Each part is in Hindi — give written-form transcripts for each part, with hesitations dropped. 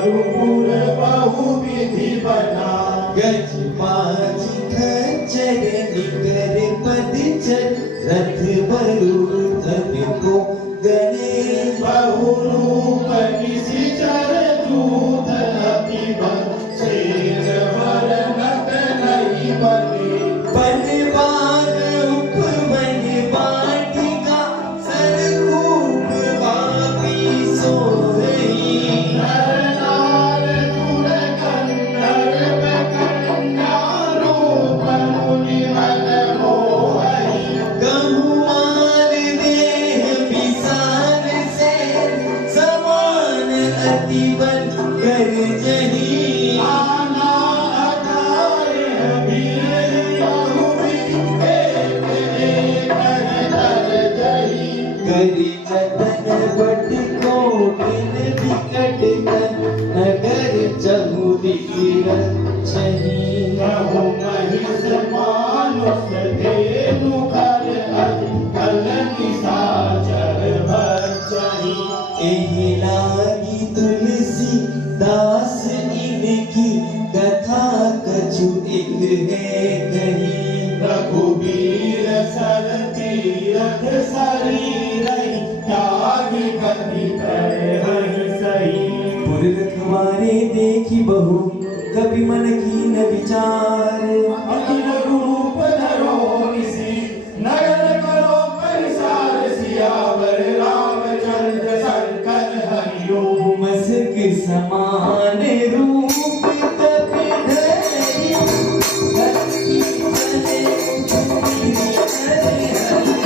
दारुपुर बहुविधि बना गज माझी खच्चर निकर पदचर रथ बरूथन को गणे बहुरूप निशिचर दूत अति शेर वरनक नहीं बने बनवान उपवन वाटिका सरकूप वापी सोहई नरनार सुर गंधर्व कन्या रूप मुनि मन मोहई गहुमान देह विशाल से समान अति बल कर जही आना अकार्य वीर बहुविधि एक एक कर जही करी जतन बट कोटिन विकट तन नगर चहु दिख छही बहु महिष मानुष धेनु कर अति कल निशाचर बचही एहि लागी तुलसी दास इनकी कथा कछु एक है कही रघुवीर सर तीरथ शरीर त्याग गति कर हरि सही पुर रखवारे देखी बहु कवि मन की न विचार अखिल रूप धरो निसी नगर करो परिसार सियावर रामचंद्र शंकर हरि ओम मसक समान रूप कपि धरि हरि चले चुनी हरि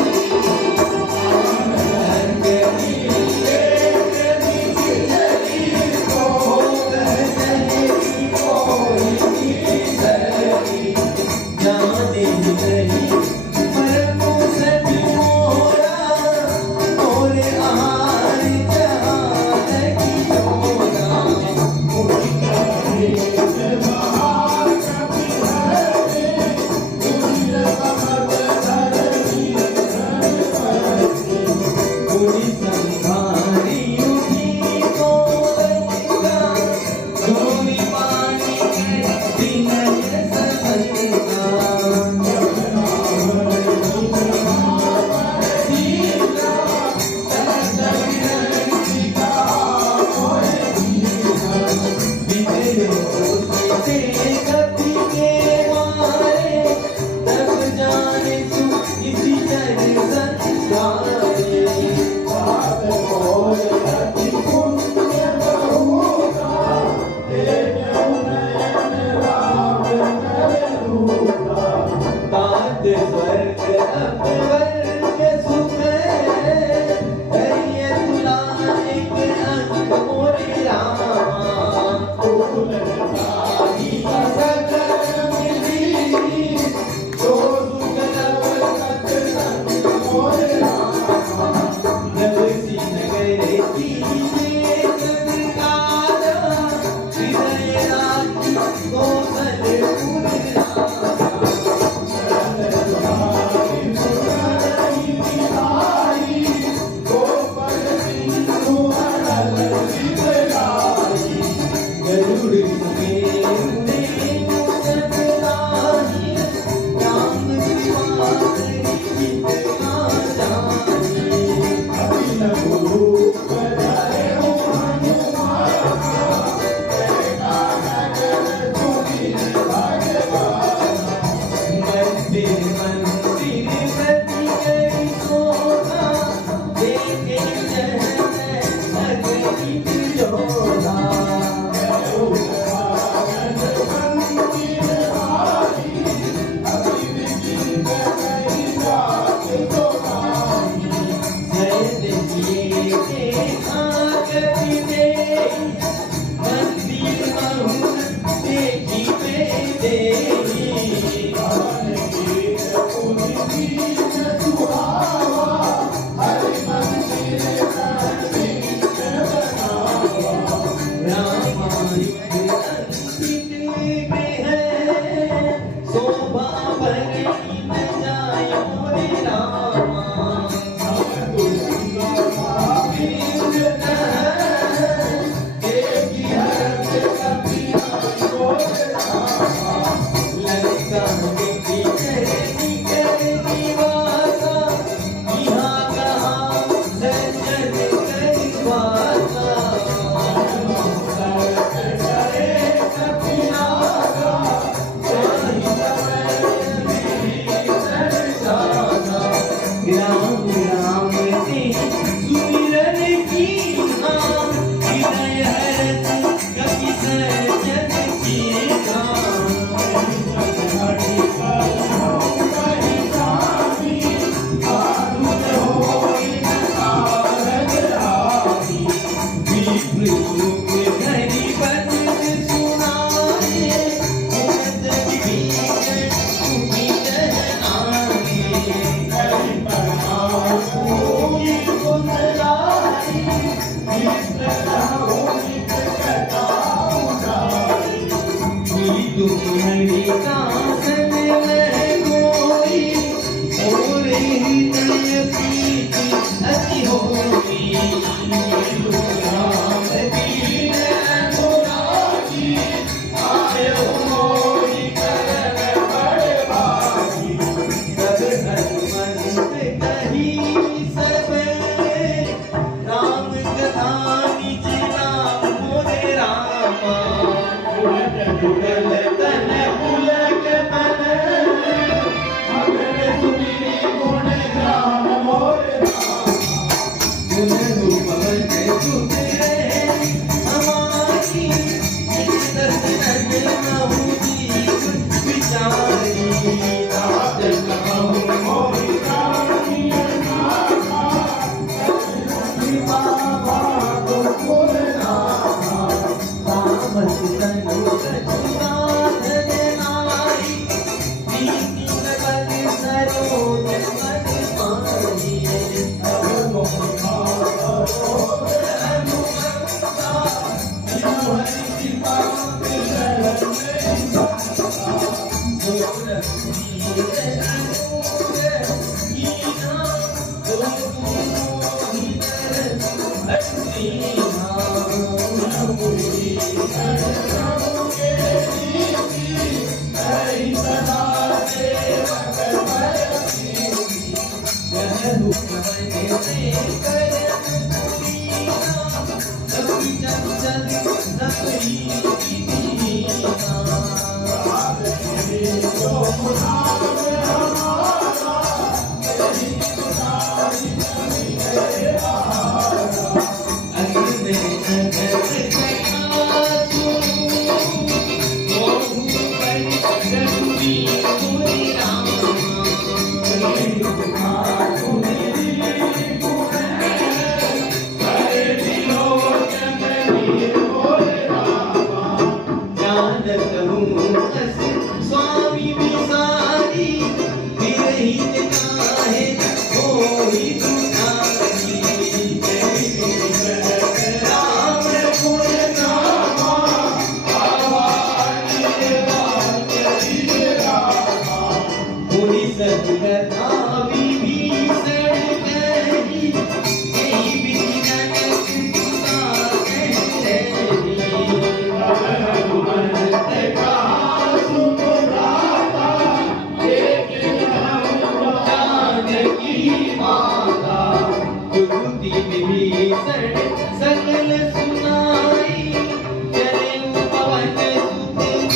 चल चल सकरी दीना स्वामी विसारी विरहित काहे होई दुखारी राम गुण गावा मुनि सतकथा विभीषण कही यही विधि जनक सुता सकल सुनाई चले पवन सुत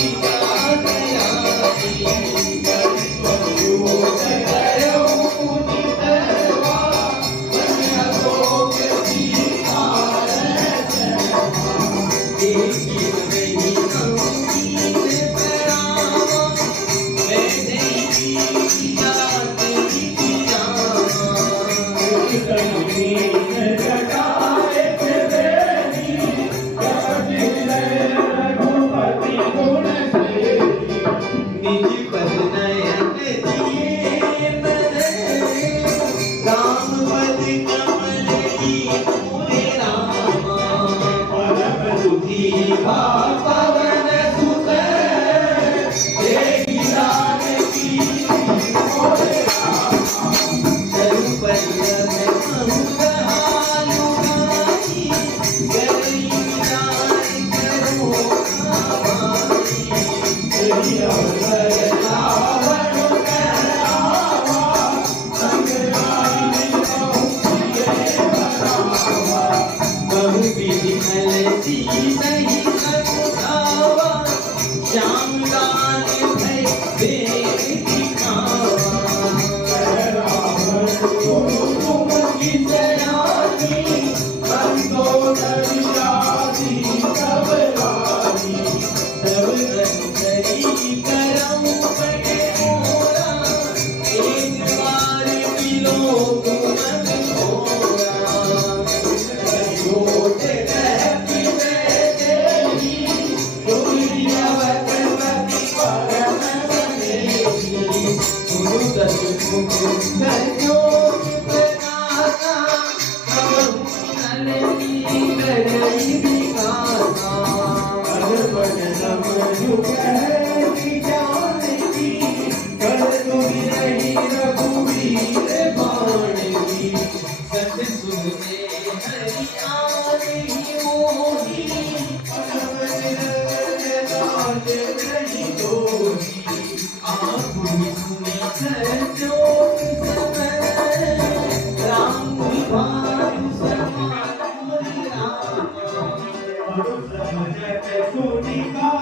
विकास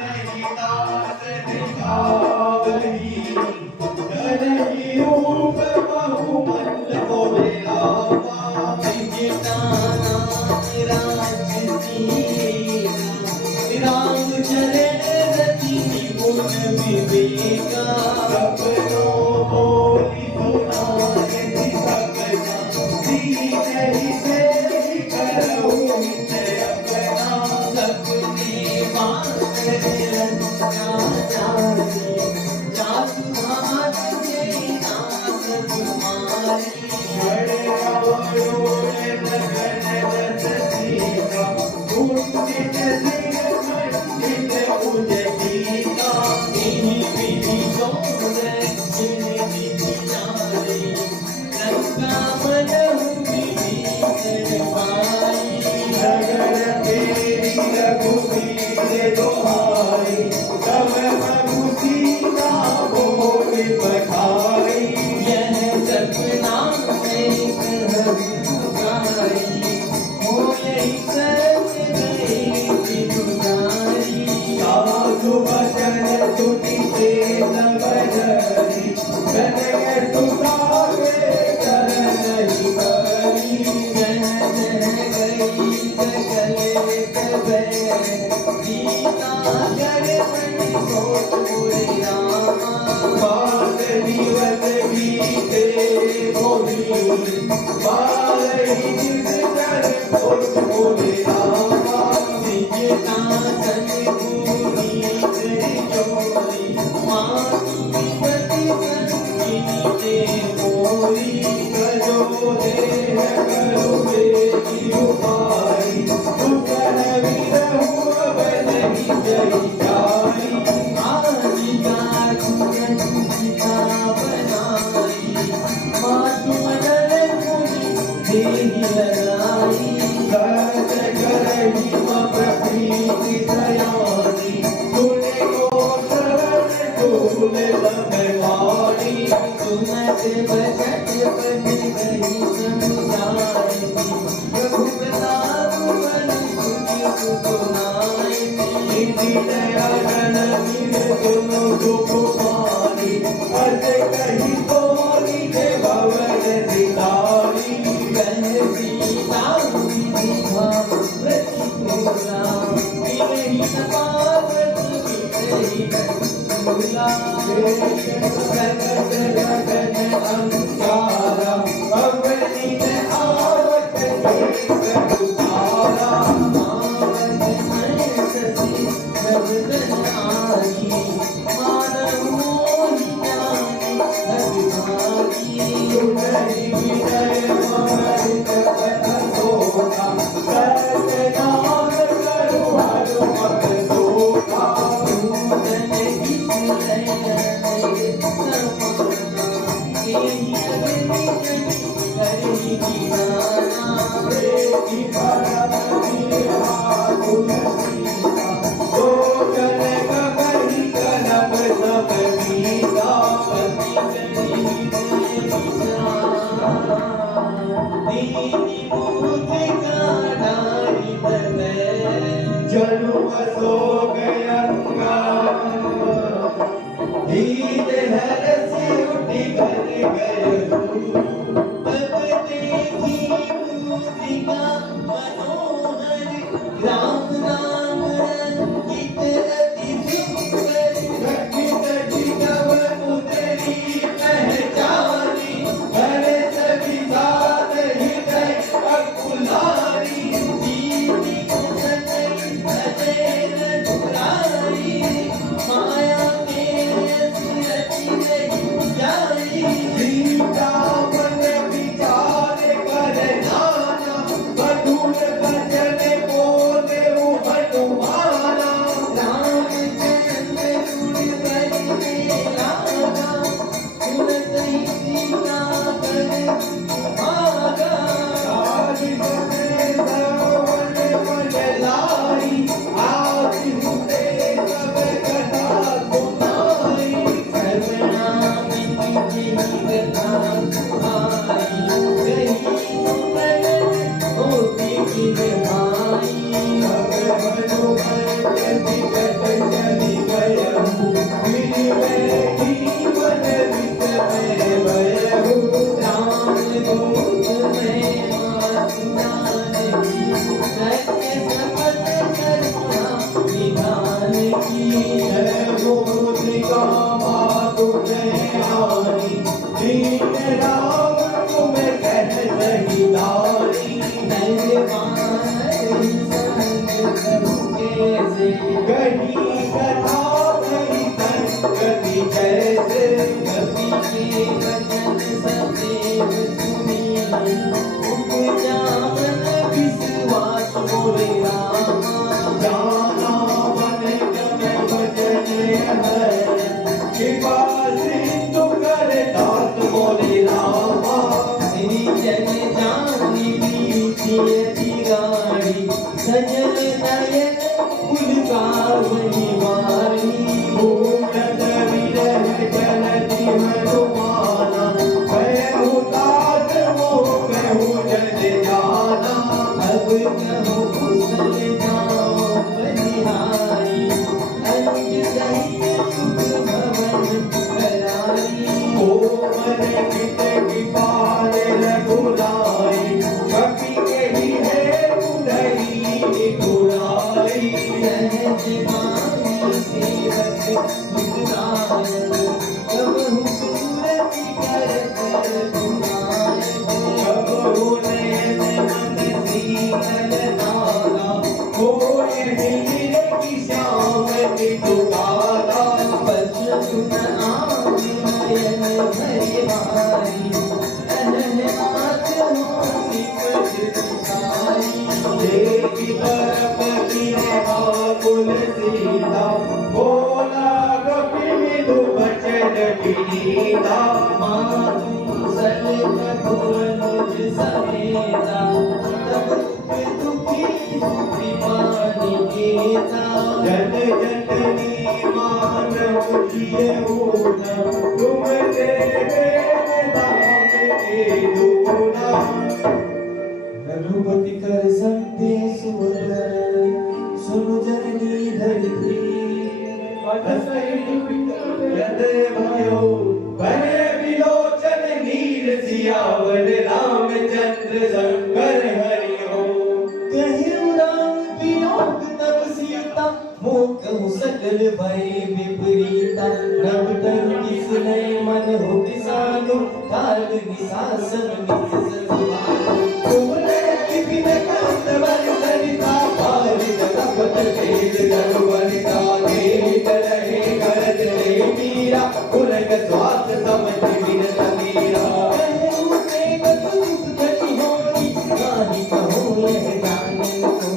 नहीं दास दिखावही करही रूप बहुमल बोलावा जिताना राम चरण रति गुण विवेका सपनों बोली सुनाए सकता नहीं से करो अपना सपने बांधे जातु भात से नाथ तुम्हारी बड़े अवरोध लगन रस सीता कुंठित सिंह खंडित उजगीता इन्हीं विधि सोने जिन्हें नारी लंका मन विभीषण पाई नगर तेरी रघुवीर दोहाई तब प्रभु सीता बोल पठाई यह सपना में कहलाई हो यही सच गई विदुरारी साधु वचन सुनि के सब डरी कनक सुतावे चरण बरी जन जन गई सकल कबे सीता कर मन सोच पूरे रामा बाल दिवस बीते मोही बालहि जिस जन बोल बोले रामा सिजता सन भूमि कर जोरी मातु विपति संगिनी ते मोरी करो देह करो बेटी उपाई दुसह विरहु बदली जई जाई आदिता तुझिता बनाई मातु मदन मुनि देहि लगाई सच करही प्रप्रीति सयानी सुने को शरण दूल लंबवाणी सुनत बचत पद गई समुदाय प्रभु प्रताप बल सुनि सुनाई इसी दया जन मिल सुनो दुख पानी अर्ज कही तोरी के भवन सितारी कह सीता विधि भावती पूरा विरही पावत विरही सूला जगत जगत अंकारा अवनी में आवत एक दुखारा मावत मन ससी जगदन आई मानव मोहि जानी अभिमानी सुनहि विजय ममरित कथ सोना सत्य नाम करु हरु मत सोना पूजन की सुनैन समाना केहि अग्नि जनि हरि दीवाना बेटी भरती तुलसीता दो जन कबही कनप सब मीता पति करी दीनी मुद्रिका नारी बने जनु अशोक अंगा धीर हरसि उठि घर गयलु तब देखी मुद्रिका मनो जैसे कवि के वचन सदैव सुनी उपजा मन विश्वास मोरे रामा जाना मन गमे भजन है कृपा सिंधु कर दास मोरे रामा श्री जन जानी मीठी गाड़ी सजल नयन पुलकावनी वाणी भूलत विरह जलति मधुमाना कहूँ तात मोह कहूँ जन जाना अब कहो कुशल जाओ बलिहारी अंज सहित सुख भवन करारी कोमल कित कृपाल रघुराई कपि के ही है उदयी गुराई सहज गामी सेवक मुस्कुराए कबहु सूरति कर कर घुमाए कबहु नयन मन शीतल धारा कोय मिले की श्याम दुगारा पछुन आमि नयन भरि भारी अनहनाथ हो निपट बिसारी देवी तरफ गिरे आकुल सीता बोला कपि विदु बचन विनीता मातु सलित भुवन समेता तब दुखी सुखी पानी गेता जन जननी मान मुझिए ऊना तुम देवे दाम के दूना रघुपति कर संदेश सुंदर सुनु जननी धरती यद भयो बने विलोचन नीर सियावर रामचंद्र शंकर हरि ओम कहियो राम वियोग तब सीता मोह कहूँ सकल भय विपरीता नभ तनु किसने मन हो किसानु काल निशासन निज सजुआनु तुमने किबिन कंत वन सरिता पारित तपत तेज जनु वनिता देत रहे करत ले मीरा उलग स्वास्थ्य समझ बिन समीरा कहूँ प्रेम दुख गति होनी गाही कहूँ यह जाने को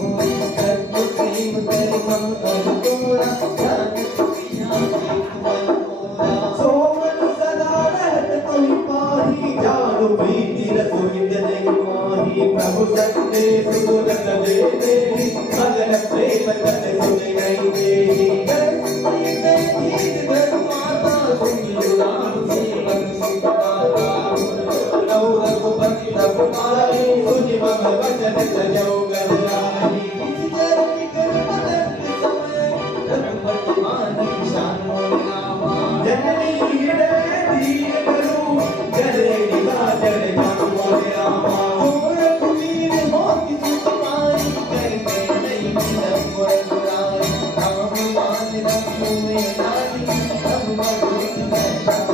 सत्य प्रेम कर मम कर तोरा जानत पिया एक मन मोरा सोमन सदा रहत तुहि पाही जानु प्रीति रसोई नहीं माही प्रभु संदेश सुनत दे दे मगन प्रेम तन सुन नहीं दे सुनि मम वचन सजौ गहराई जननी हृदय धीर करू जननी साजन जन मोरे रामा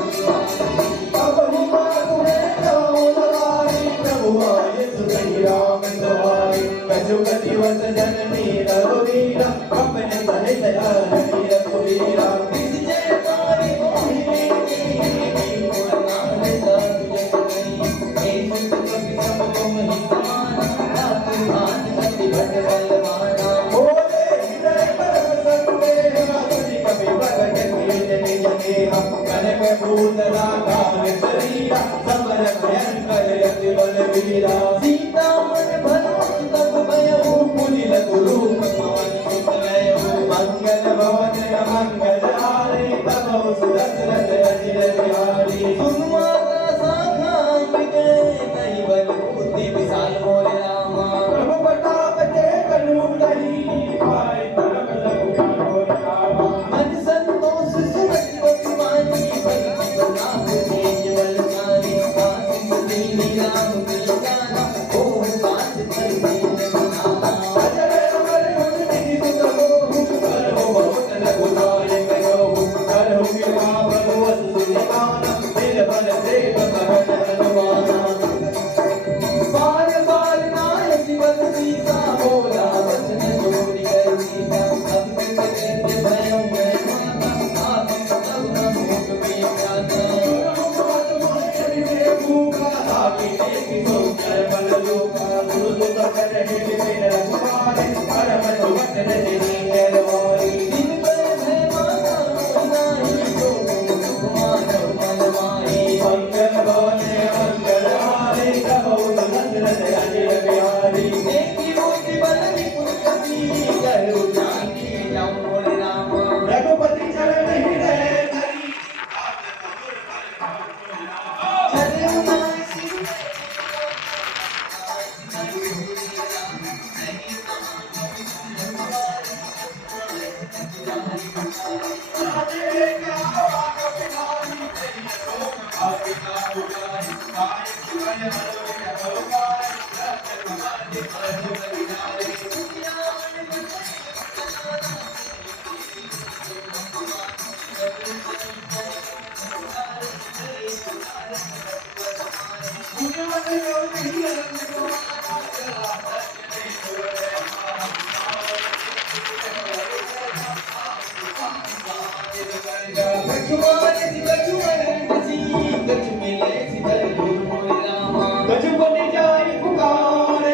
अब हुमारू है नाम सवारी प्रभु आये सुधई राम सवारी कछुक दिवस जननी रघुवीरा अपने सहित हरि रघुवीरा बोले हृदय परम संदेह सुनि कपि प्रकट किए निज नेहा कनक भूत रागान शरीरा समर भयंकर अति बलवीरा सीता मन भरो तब भयो पुनिल गुरूप पवन सुत लयो मंगल भवन मंगल हारे तब सुदशरथ अजिर बिहारी सुन माता शाखा गए नहीं बल बुद्धि विशाल मोरे रामा प्रभु प्रताप के कनु नहीं भाई परम लघु रामा मन संतोष सुमति बसवानी बलि प्रताप तेज बलशाली आशीष दीनी राम के गाना ओम बात पर दीन बनाना अजर अमर गुण निधि सुत हो कर हो बहुत लघुनाय कहो कर हो कृपा भगवत सुनिमाना बिन बल देव कहन हनुमाना बार बार नाय शिवत सीता बोला वचन जोड़ी गई सीता अब तक कहते भयो मैं माता आप सब नमो गजबन जाई पुकारे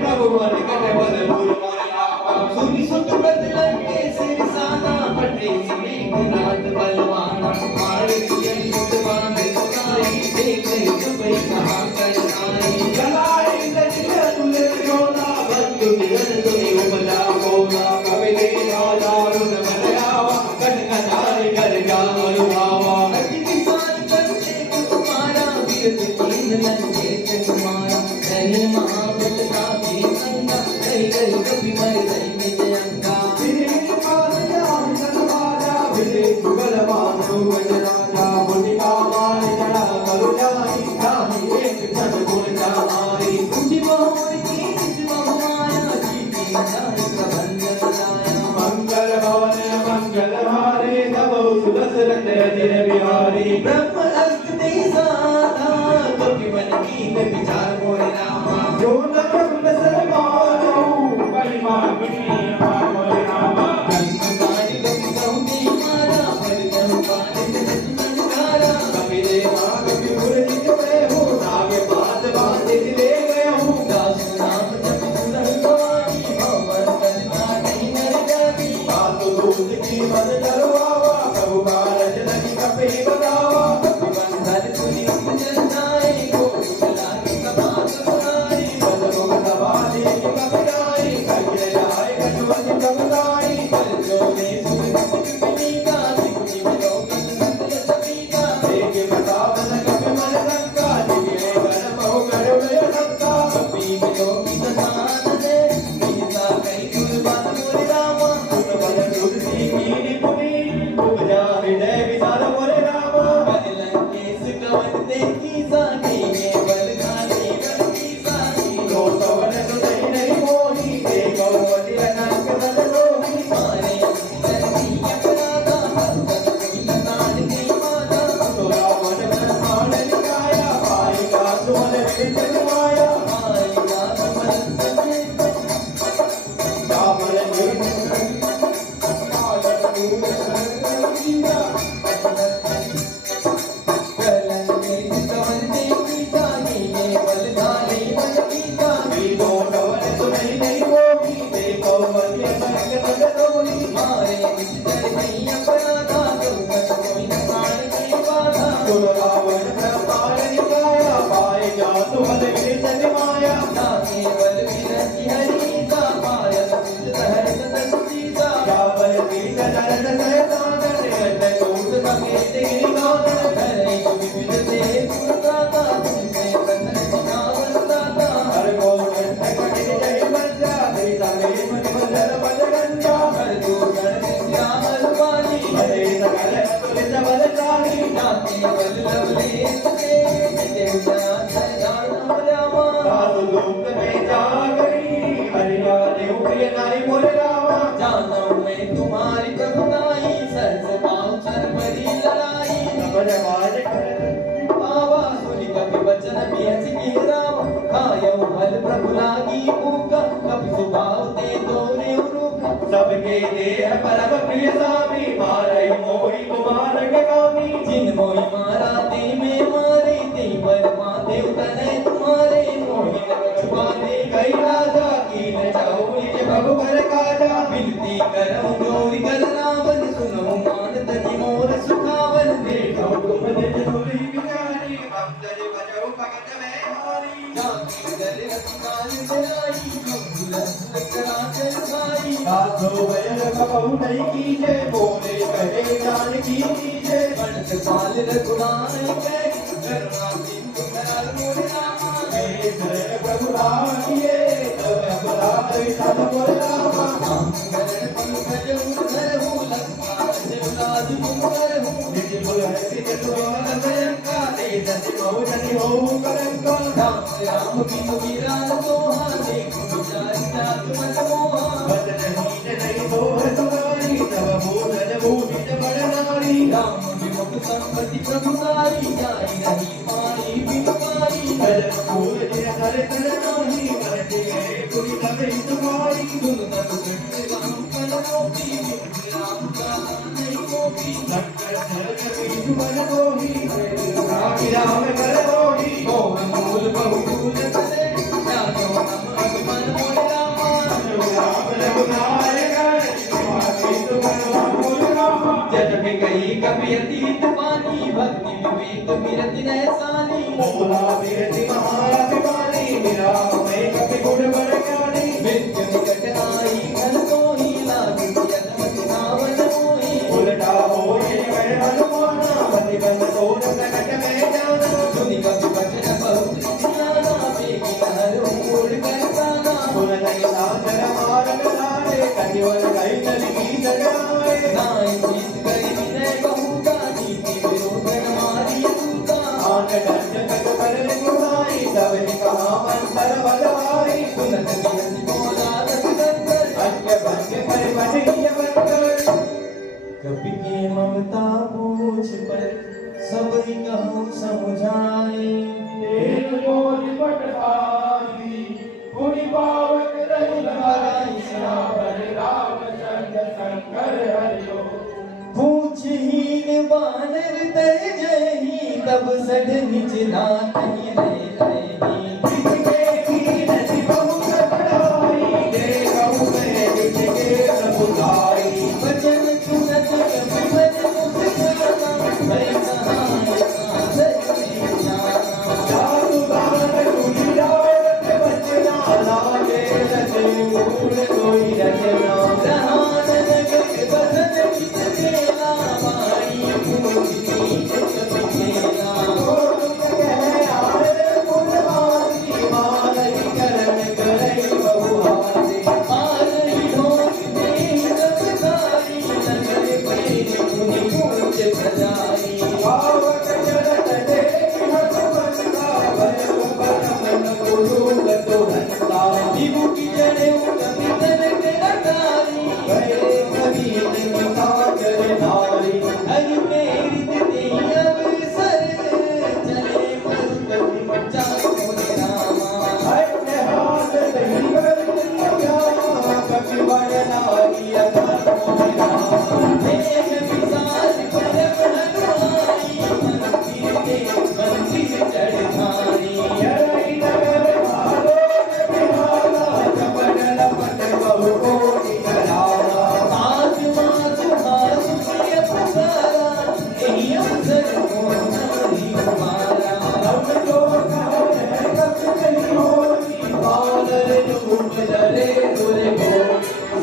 प्रभु मन कटे बलपुर मोरे रामा सुनी सुत बदलन के सिरसाना पटे मेघनाथ बलवाना मारे सियन सुत बांध सुनाई देख जबई कहाँ कर आई जलाई लजके तुले जोना बंधु निगन तुने उपजा कोना कवि दे राजा रुन मरयावा कट कटारे कर जा अनुभावा अति किसान करते तुम्हारा वीर तीन लंके तुम्हारा नहीं महाबल का भी संगा नहीं गई कभी मर गई निज अंगा बिने पाल जाम तनवारा बिने जुगल मानो वजराजा मुनिका मारे जड़ा करो जाई राही एक छद गुण जामारी उठी मोर की इस बहुमाया जीती नजारी प्रबंध बनाया मंगल भवन मंगल हारे तब सुदशरथ अजिर बिहारी ब्रह्म अस्त देसाना कभी मन की में विचार मोरे रामा जो न ब्रह्म सरमानो महिमा गुणी मोरे रामा ब्रह्मचारी कभी कहूँ मारा पर कहूँ पाने से नंगारा कभी देवा कभी गुरु जोड़े हो नागे पास बात ले गए हूँ दास नाम जप सुनर गवानी भवन करना नहीं नर जाती सासु दूध की मन डरवावा प्रभु कारज लगी कपे बतावा बंधन सुनी जन जाए को चला के सभा सुनाई बदलों सवाली की कपिनाई कहिए जाए कटवती कमदाई पर जो ने सुन सुनी का सिद्धि मिलो कन संत सभी का देखे बतावन कपि मन शंका जिगे गण बहु गण में शंका कभी मिलो की सतान दे मीसा कहीं कुर्बान मोरे रामा सुन बल सुरती की निपुणी उपजा हृदय विशाल मोरे रामा कर लंकेश कवन देखी सानी में बल खानी बल की सानी तो सवन सुनई नहीं मोही देखो अति अनंत बल लोही मारे धरती अपराधा बंधन कोई नसान की माता तो रावण ब्रह्मांड निकाया पाई का सुमन विचल माया मारी दास मरंत में दामन लंकेश कवन देखी सानी में बल खानी बल की सानी तो सवन सुनई नहीं मोही देखो अति अनंत बल लोही मारे धरती अपराधा बंधन कोई नसान की माता तो रावण ब्रह्मांड निकाया पाई का सुमन विचल माया ना केवल विरति हरि सा पायल सिद्ध हर सती सा रावण की चरण सहसानन अन्न कूट समेत गिरिगानन हरे विविध से पुरदाता तुमसे बंधन सिखावन दाता हर को कंठ कटिन जय बंजा तेरी समेत मन बंधन बल गंजा हर दो गण श्याम रूपाली हरे सकल तुलित बलशाली ना केवल लवले सके देव जान दान रामा सासु लोक में जा गई हरिया देव प्रिय नारी मोरे रामा जाना मैं तुम्हारी प्रभुताई सरस पाँव चर बड़ी लड़ाई तब जवाज कर बाबा सुनी कपि बचन बिहस की राम खायो फल प्रभु लागी भूखा कपि सुभाव दे दोने रूखा सबके देह परम प्रिय स्वामी मारई मोहि कुमार गामी जिन मोहि मारा ते में मारे ते पर माते उतने तुम्हारे मोहि न छुपाने कई राजा की न चाहू निज प्रभु कर काजा विनती करम जोरी कर रावण सुनो मान तजी मोर सुखावन देखो तुम निज सुरी विचारी हम तज बजो भगत में हारी जाकी दर रति काल चलाई दुलत करा चल भाई सासो वयल कबहु नहीं कीजे बोले कहे जान की कीजे बनत पाल रघुनाथ के करुणा सिंधु कराल मोर रामा मेरे शरण प्रभु राखिए तब अपराध विशाल मोरे रामा गरण पंकज उधर हो लंका जल राज तुम कर हो निज गुण है जगवान भयंका तेज से बहुजन हो करंका राम राम बिन वीरान सोहा देख विचार जात मन मोहा बदन हीन नहीं सोह सुनारी तब भूषण भूषित बड़ नारी राम विमुख संपत्ति प्रभुकारी जाई रही पानी बिन पानी कलम फूल जिन सर कर नाही करते गए कुड़ी तबे तुम्हारी सुन तब कृष्ण राम कर मोती राम का नहीं मोती लक्कर धर कभी जुबन कोही राम राम कर होही मोह मूल बहु फूल करे जानो हम अभिमान मोह रामा राम रघुनायक तुम्हारी तुम बोल रामा जन में गई कभी अतीत पानी भक्ति विवेक विरति नैसानी मोला विरति महाअभिमानी मेरा मैं कभी गुण बड़ ज्ञानी मृत्यु निकट आई घन तो ही लागू जन्म नावन मोही उलटा हो ये मैं हनुमाना बंदिगन सोन प्रकट में जाना सुनि कभी बचन बहुत ज्ञाना बेगी लहर उड़ कर गाना गुण नहीं साधर मारन लाए कहिवन कही चली की जगाए नाय शीस करी विनय कहूँगा नीति विरोध न मारी सूता आन डंज कट कर गुनाई सबने कहा मंतर बलवाई सुनत बियसि बोला रस गंधर अन्य भंग कर बढ़िया बंदर कपि के ममता पूछ पर सब ही कहूँ समझाए एक बोल पटवारी पुनि पावक रही लगाई सियावर रामचंद्र शंकर हरिओ पूछहीन बानर तय जही तब सड निज नाथ ही रही जिसके की नसी बहुत बढ़ाई देखो मैं जिसके प्रभुताई वचन सुनत कपि मन मुस्काना मैं कहानी साधर में जाना जादू दान दुनियावत बचना लागे लगे मूल कोई रचना रहान नगर बसन कित केला माई पूछ नीच कपि केला कोट कह आरे कुलवासी मालई करन करई बहुहासी आलई ढोक देहि नमस्कारी नगर प्रेम पुनि पूछ सजाई पावक चरत देखि हनुमंता भय बन गुरु गतो हंता विभु की जड़े कपि तन के अटारी भय कबीर सागर नारी हरि प्रेरित देहि अवसर चले मरुत जाको रामा अन्य हाथ नहीं करतिया कभी बड़ नारी अधर्म विराम देह विसार परम हनुमाई मंदिर चढ़ानी यरई नगर मालोक बिहारा जपन लपट बहु कोटि करारा आज मासु हासु प्रिय पुकारा यही अवसर को नहीं हमारा हम जो कहे कभी नहीं होती बादल डूब डरे दुरे हो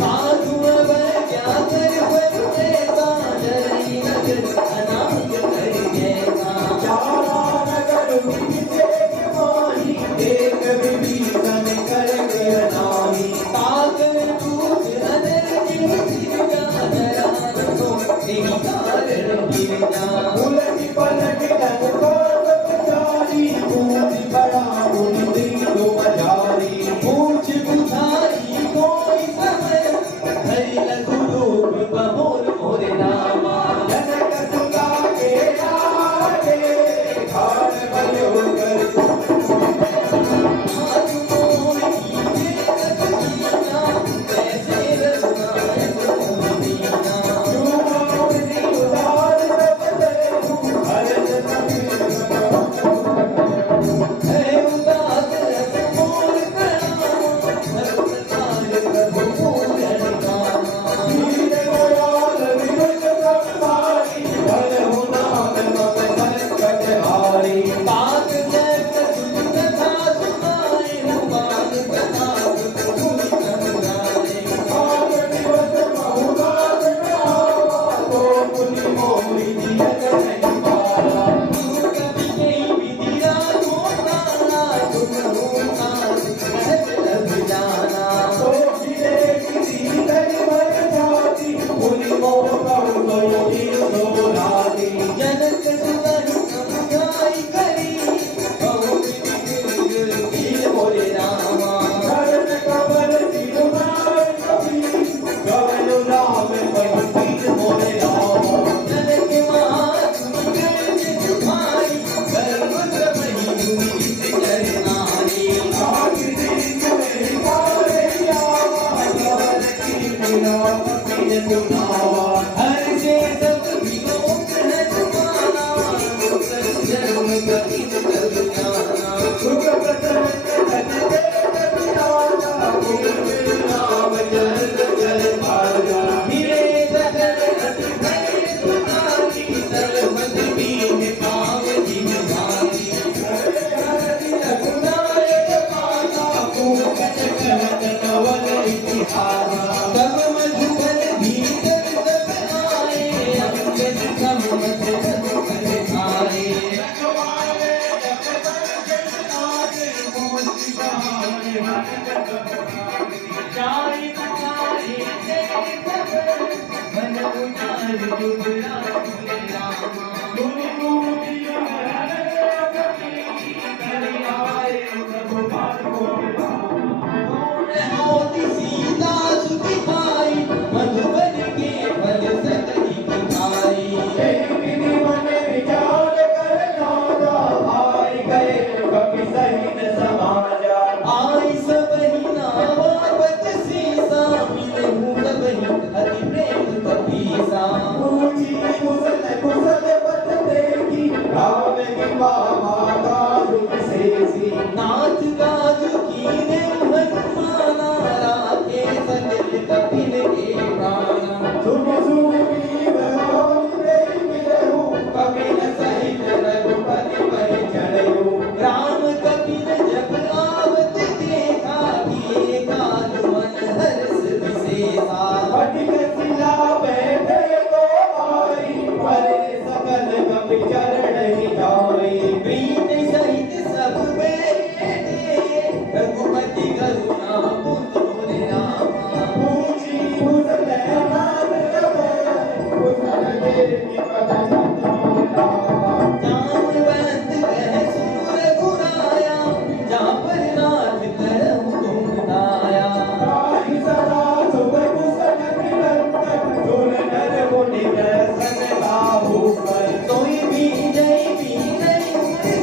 साधु अवर क्या कर बरसे साजरी नगर अनाथ कर जैसा चारा नगर विजय के माही एक विभीषण कर गया नारी पागल दूध अदर जिन सिरका दरान को तेरी कारण गिर जा उलट पलट लंकार सचारी पूरी बड़ा मुनि दीनो मजारी पूछ बुझाई कोई समय हरि लघु रूप बहोर मोरे नामा जनक सुगा के आगे खान भयो कर आज मोर कीजे कतकीना कैसे रघुनायक मोर दीना चुनाव दी उदार तब हर मुनि मुनि आए प्रभु पाद को होती सीता सुखी पाई मधुबन के फल सकली की खाई तेरी मन विचार कर नादा आई गए कपि सहित समाजा आई सबही नावावत सीसा मिलहु सबही अति प्रेम कपीसा पूछी कुशल कुशल पत देखी राम की माता शेषी नाथ गाजु कीने हनुमाना राखे सकल कपिल के प्राणा सुन सुन कपिल सहित रघुपति पर चढ़ो राम कपिल जब आवत देखा किए काल मन हर्ष विशेषा अधिक शिला बैठे तो आई पर सकल कपि चरण ही जाई प्रीत सहित सब बैठे रघुपति करुणा पुत्र रामा पूछी कुशल नाम कुशल देव की पदन जामवंत कह सूर गुराया जा पर नाथ करहु तुम दाया राही सदा सुख कुशल निरंतर सुन नर मुनि दर्शन बाहु पर सोई भी जय उमर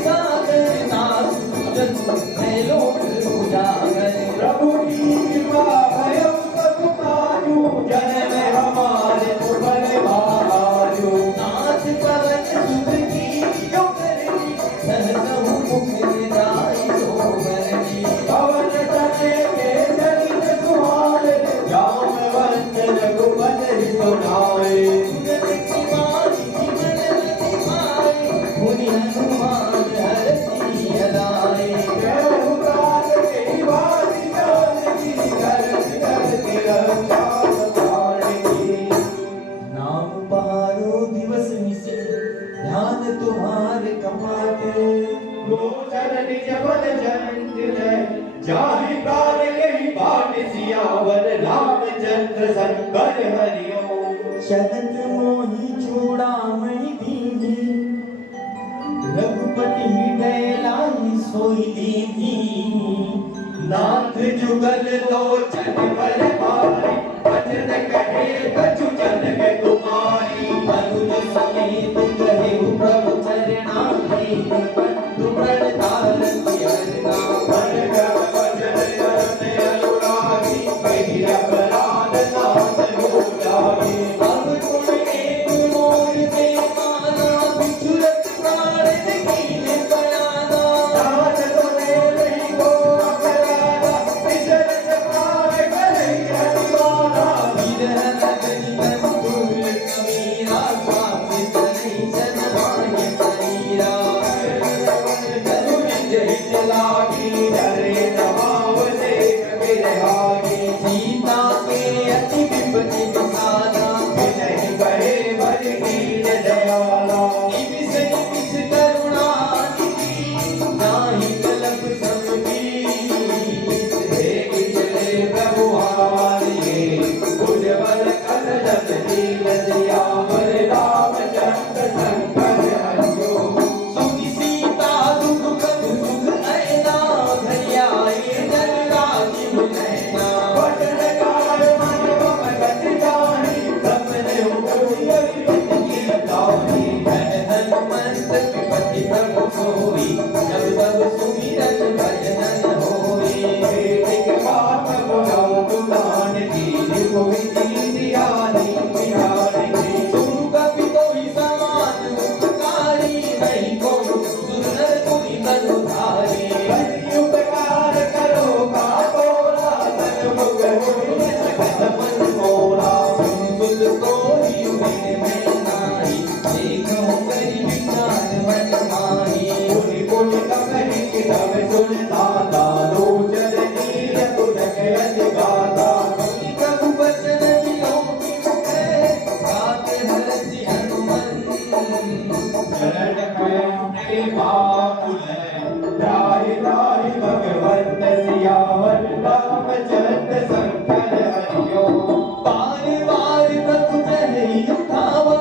सागर नाथ सुजन है लोक उजागर प्रभु की कृपा भयम सब पायु जन्म हमारे सुफल भाजु नाथ पवन सुख की जो करनी सहसहु मुख निदाई सो करनी पवन चले के चरित सुहाए जामवंत रघुपति सुनाए सुगत शिवाजी मन रति पाए मुनि हनुमान हरषि अलाए कहु काल के बारी जानकी करत करत रक्षा सतारणी नाम पारो दिवस निशि ध्यान तुम्हारे कपाट गोचर निज बल जंजन जाहि प्राण कहि बाट सियावर रामचंद्र शंकर हरिओम शरत मोहि चूड़ामणि दीनी रघुपति हृदय लाई सोई दीनी नाथ जुगल लोचन बल भारी वचन कहे कछु जन के तुम्हारी अनुज समेत कहे प्रभु चरणामि बंधु प्रणताल हरना मन कर वचन करने अनुरागी कहि अपराध नाथ हो जागे अब तुम एक मोर दे माना बिछुरत प्राण कीने बयाना नाथ तुम्हें नहीं को अपराधा विचरत प्राण करे हनुमाना विरह लगन बंधुल समीरा स्वामी तनहि जनमाहि शरीरा तनु विजय लागी डरे नमाव देख बिरहागी सीता के अति विपति विसारा विनय करे भर कीन दयाला निबिस निबिस करुणा निधि नाहि कलप समगी देख चले प्रभु हारिये उज्जवल कलश दीन सियावर रामचंद्र शंकर हरिओ सुनि सीता दुख कब सुख ऐना घर आए जन राजीव नैना वचन कार मन भगत जाहि सपने उपरि की ताहि हनुमंत विपति प्रभु सोई जब तब सुमिरन भजन होई एक बात बोलो तुलान की कोई दीदियानी बिहारी सुनु कपि तोहि समान उपकारी नहीं को सुंदर तुनि तनुधारी कति उपकार करो का बोला सन्मुख होई सकत मन मोरा सुन तोहि उमिर में नाई देखो करि विचार मन माही पुनि पुनि कपहि कितब सुनता दालो चल नीर तुनक अधिगाता प्रभु बचन दियो कि मुखे गाते हरसि हनुमन चरण कमले बाकुल राहि राहि भगवत सियावर रामचंद्र शंकर हरिओम बार बार प्रभु चढ़ई उठावा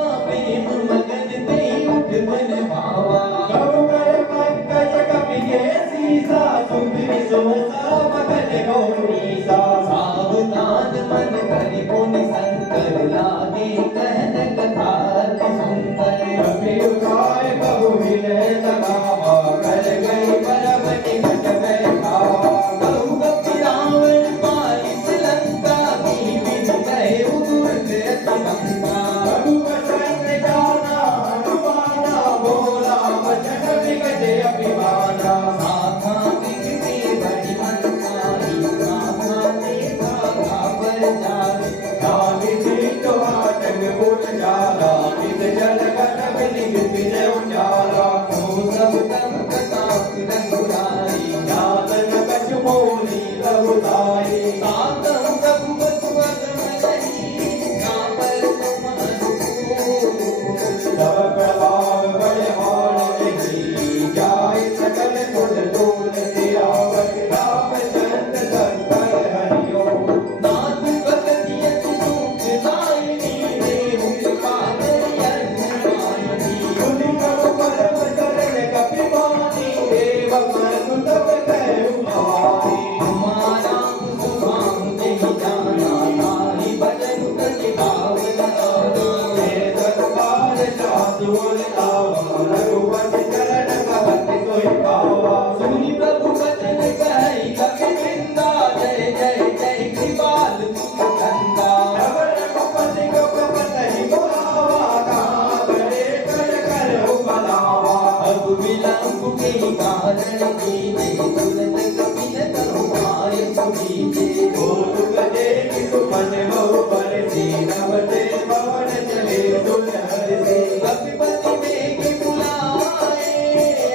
सुन गावा रघुपति चरण कवच सोई गावा सुनि प्रभु वचन कहि कपि वृंदा जय जय जय कृपाल मुख कंदा अब रघुपति को कपि बुलावा कहाँ करे कर उपलावा अब विलंब के कारण कीजे तुरंत कपि न कहु आय सुनीजे बोल गजे कि सुमन बहु बरसी नवते पवन चले सुनहर से कपिपति बेग बुलाए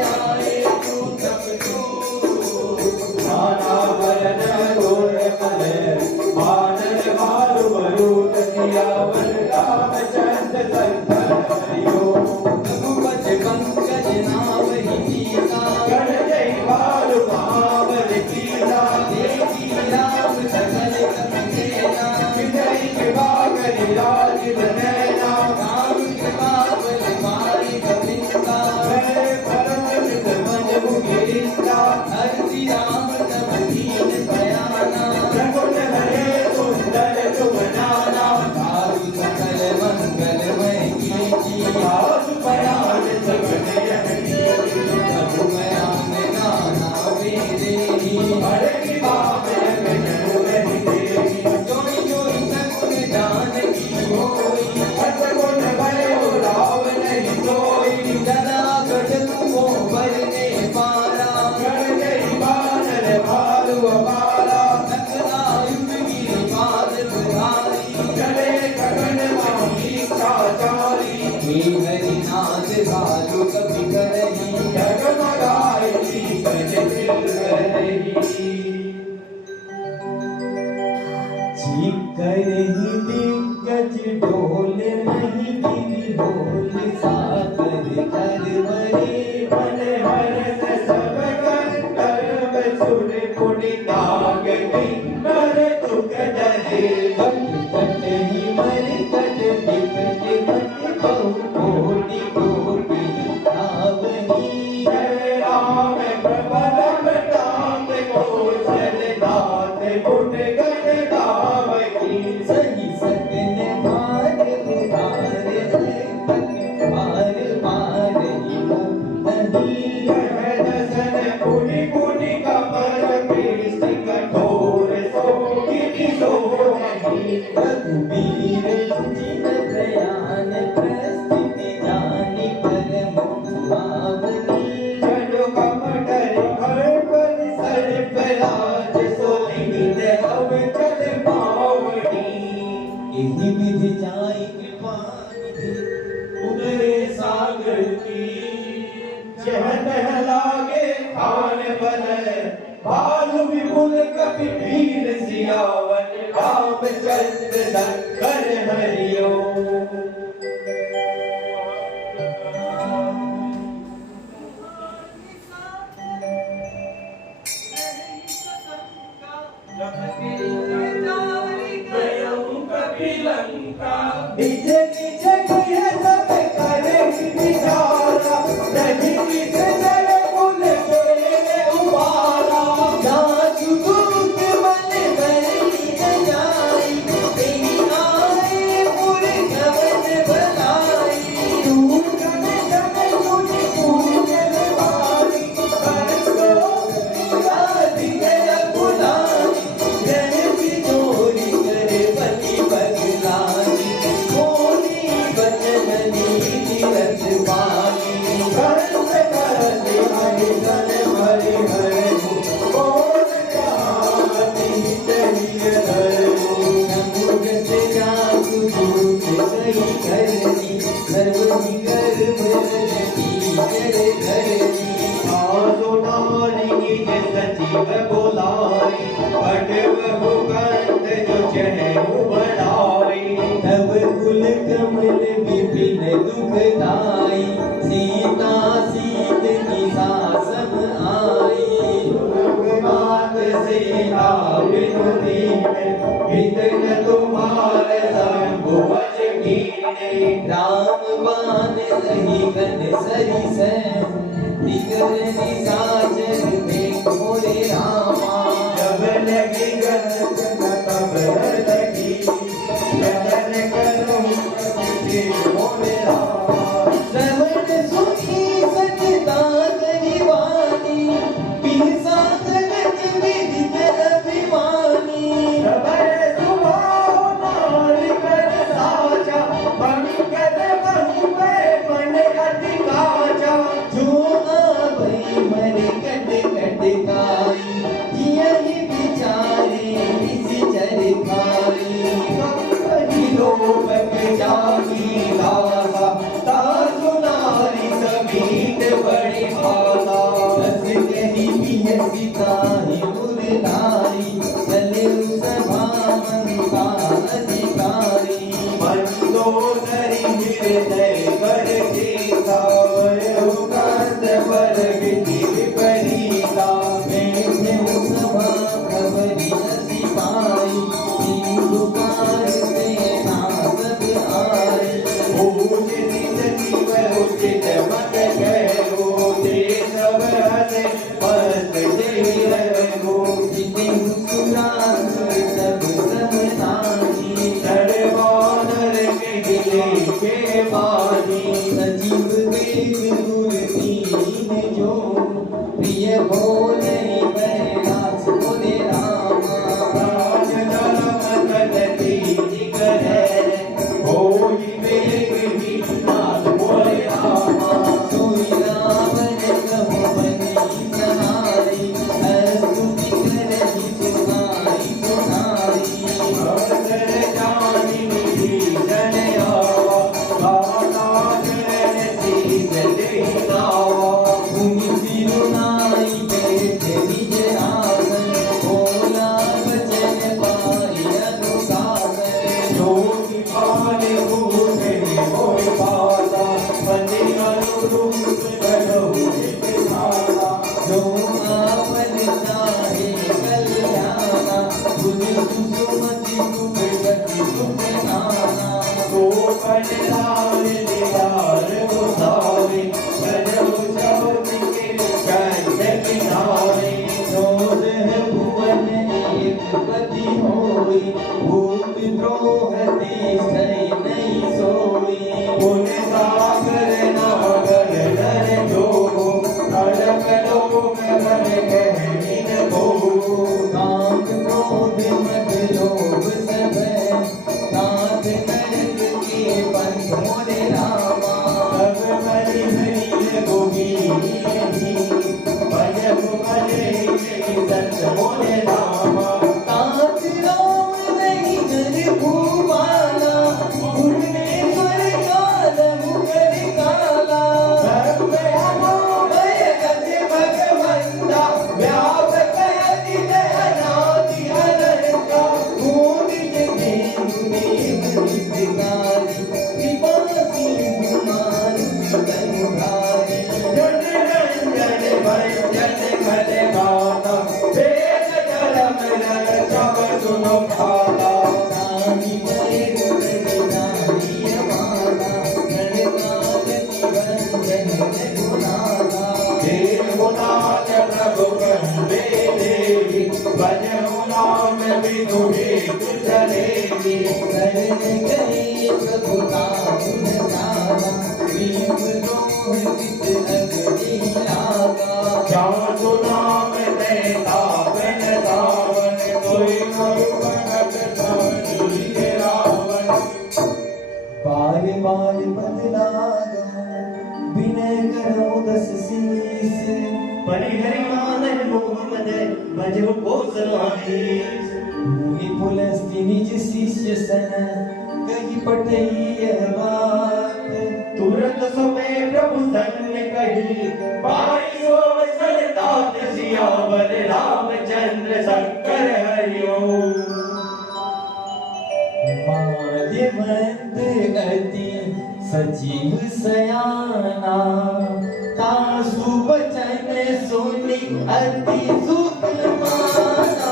आए दूत नाना वरण गोर मल मानन मारु मरूट सियावर रामचंद्र संतन हरिओ रघुपत पंकज नाम ही सीता गण जय मारु महावर कीसा देखी राम सकल कपि सेना विजय कृपा करि राजीव नैना राम कृपा बल पाई गोविंदा जय परम चित मन मुखिंदा हरि राम तब दीन बयाना रघुन हरे सुंदर सुमनाना साधु सकल मंगलमय कीजी आसु परान सगन यही प्रभु मयान गाना वेदे हर की बात जगन रही देवी जोई जोई सगुन जानकी होई असगुन भयो राव नहीं सोई जरा गढ़ बरने पारा गण जय बानर भालु अपारा नखनायुध गिरिपाद बुधारी चले गगन माही चाचारी हे हरिनाथ भालु कपि करही जगमगाई गज चिल्लरही जी करही दिग्गज ढोल मही गिरि ढोल सागर करवरे मन हरस सब कंकर सुन पुनि नागनी नर तुक जले कटहि मर कट बिकट कट बहु कोटि कोटि आवनी जय राम प्रबल प्रताप कौशल दात गुण गण गावकी सही सकन भार उधार पार पार नहीं दर्शन पुनि पुनि कमल पीस कठोर सो किनि सो नहीं रघुबीर जिन प्रयाण प्रस्थिति जानि परम सुहावनी जनु कमटर घर पर सर पराज सोलिंग देव चल पावनी एहि विधि जाई कृपा निधि उतरे सागर की चहन लागे खान बल भालु विपुल कपि वीर सियावन रामचंद्र शंकर हरिओ निज निज गृह सब करे विचारा नहीं निज जल कुल के उबारा जासु दूत मन बरनी न जाई तेहि आए पुर कवन भलाई तू जन जन सुनि पूजन वारी करतो आदि गया बुलानी ग्रह की चोरी करे पति पगलानी बोली बचन नीति रस पानी करत करत हरि सन हरि हरि बोल कहावती तहिय धरमु नमुगत जासु दूत कही करनी सर्वहि कर मरनी कर धरनी आसो नारी के सजीव बोलाई पटव मुकंद जो चहु बढ़ाई तब कुल कमल विपिन दुखदाई सीता सीत निशा सब आई रघुनाथ सीता बिनु दीन हितन तुम्हारे संभुवच कीने राम बान रही गन सरी सैन दिगर निशाचर में मोरे रामा जब लगी गन तब लगी जन करूं मोरे राम चित मत कहो ते सब हसे मस्त जय रहो जिने मुस्कुराए सब समझाई तड़वानर के दिले के बानी सजीव वेद गुर दीन जो प्रिय बोले बैराज बोले रामा राज धर्म कलती जिगरे होई वेग ही नाथ बोले रामा सोई रावण कहो बनी सहारी स्तुति करहि सुनाई सुनाई अवसर जानी भीषण आवा गाना चरण शीस देनावा भूमि सिरुनाई बैठ निज आसन बोला वचन पाई अनुशासन जोगी पाले भूखे होय पाता पति अनुरूप करो एक साला जो आपन चाहे कल्याणा बुझ सुसुमति सुख गति सुख नाना सो पन लाल निवार गोसावे गजब चौथ के कंठ किनारे चौदह भुवन एक पति होई भूत द्रोह तीसै नहीं सोई पुन सागर नागर नर जोगो अड़क लोक बन कहन को काम क्रोध मद लोभ सब नाथ नरक के पंथ मोरे रामा सब बलि हरि गोविंदी भजन भजे संत मोरे रामा तात राम नहीं नर भूपाला भुवनेश्वर काल मुकर काला सर्व अमोघ गज भगवंता व्यापक अजित अनादि अनंता भूल जगे देव निभिकारी कृपा सिंधु मानुष तनुधारी जन रंजन भंजन खल गाता वेद धर्म नर सब सुनो भाता नानी पैर नानी माता नरकागति भंजन रघुनाथा देवनाथ प्रभु कंदे देवी भजहु नाम बिनु हेतु चलेगी शरण गए प्रभु तामुन जाना भीम द्रोह कित अगनी लागा जासु नाम देता बन सावन कोई मरुभगत सावनी रावण बार बार बदलागा विनय करो दस शीस परिहरिमानन मोहम्मद भजहु को समाधि मुनि पुलस्ति निज शिष्य सन कही पठई बात तुरंत समय प्रभु संग कही पाई सो सलतात सियावर रामचंद्र शंकर हरिओम माल्यवंत अति सजीव सयाना तासु बचन सुनि अति सुख माना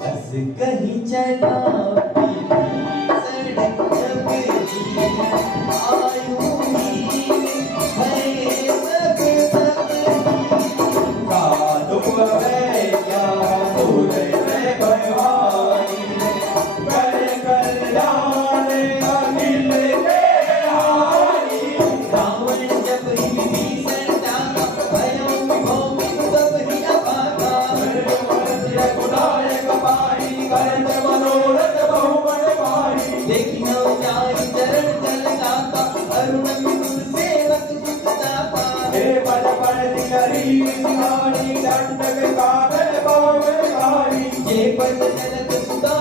बस कहीं चला सड़क चपली आयूनी है सब रावण जब ही भीषण डाका भयो विभोगी तब ही अभागा देखी नौ जाई चरण जल गाता अरुण विदुर सेवक सुख तापा ये पद जनक सुधा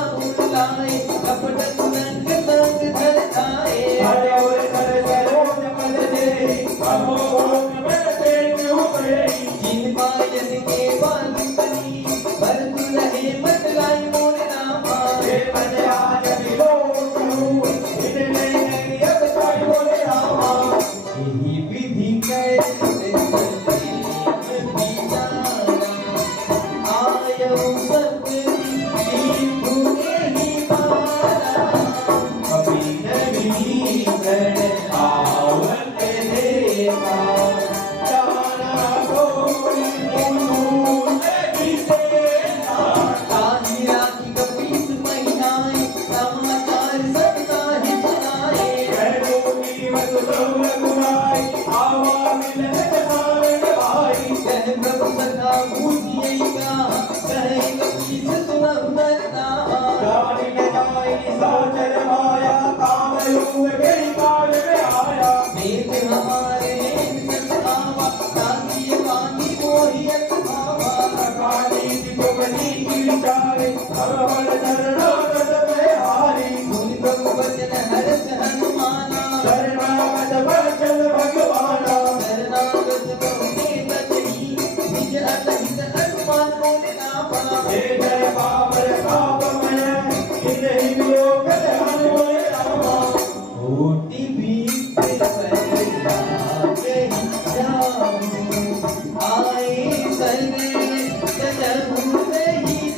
लाए कपट सुनंग संग धर खाए जिन पायन के बांधु बनी भरत रहे मत लाई मोर नामा यही विधि कैसे आयो सब भूले ही पारा कान्ही राखी कपीस महिनाएं समाचार सबका ही सुनाए कह प्रभु सखा पूजिएगा कहे कपीस सुनहु नरना नेत हमारे नेत सखावा ताकि वाणी मोहि अखावा मुनि प्रभु वचन हरस हनुमाना शरणागत बहुते बचही निज अतहित अनुमान मोर नामा होती भी आए सरने सजहु नहीं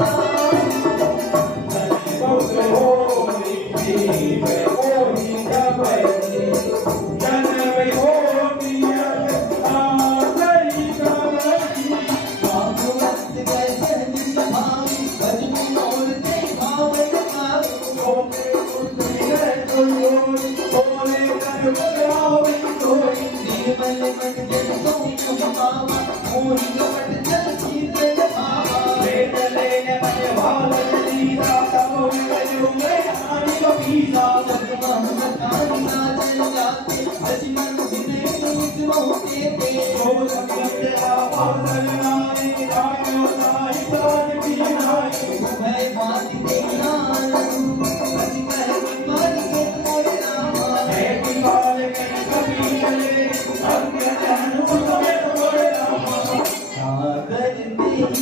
भागवत कैसे निभाई भजनु मोर ते भावन भाव निर्मल मन जन सोई पावा मोहि कपट जल शीतल भावा जगमह सखाई नाचल जाते हसी मन विनय नीच मोह देते भय भाति देखना हसी कह विमान के मोर नामा सागर देहि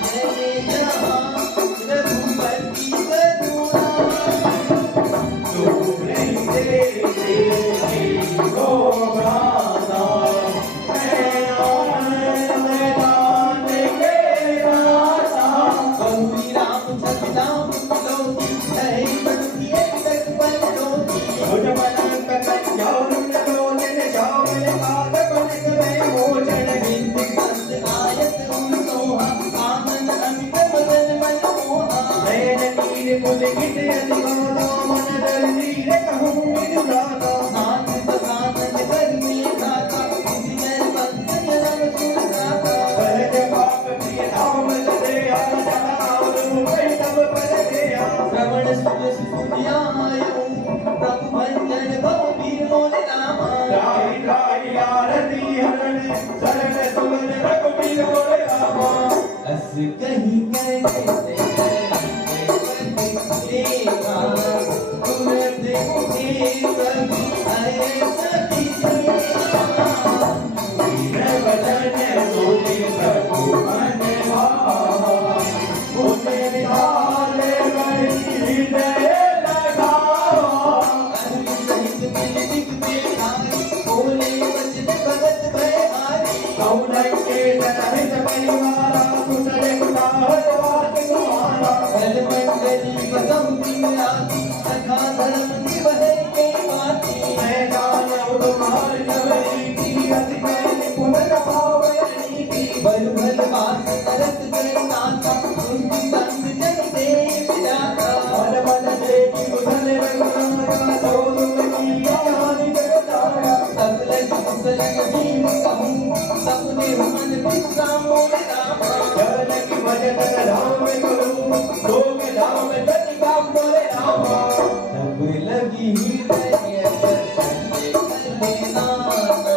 जय जहाँ रघुपति करुणा बहुरी राम सतनाम लोकी है बंदी तक बल लोकी बिंद बंद आयत उन सोहा आमन अमित बदन मन मोहा नाथ बसानन करनी खाता किसी नर पंथ जन्म सुनाता श्रवण सुन सुनियायो प्रभु भंजन भव वीर मोर नामा अस कहीं कैसे देवा तुरंत उठे सब ऐसा किसी सहित मिल दिख में खाई बोले बहुलंके सहित परिवारा कुशल कुटार वास तुम्हारा कल मंडली बसम दिन राती सखा धर्म निभे के बाती मैदान उद्धार नवरी की अधिकार पुनर्भावनी की बल बल वास नरक गए नाता उसकी संग जग दे विधाता बल बल देखी मुझल रघुनाथा तो तुमकी ज्ञान जगतारा सब लगी कुशल जीव कहूँ सबने मन विश्राम मोरे रामा जब लगी भजन राम करूं लोग राम जति का बोले रामा तब लगी हृदय पर संजय करने नाना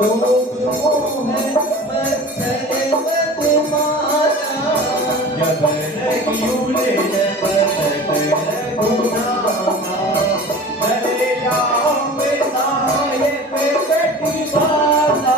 लोग मोह मच्छर मत मारा जब लगी उड़े जब गुनाना डरे राम सहाय पे कटी बाला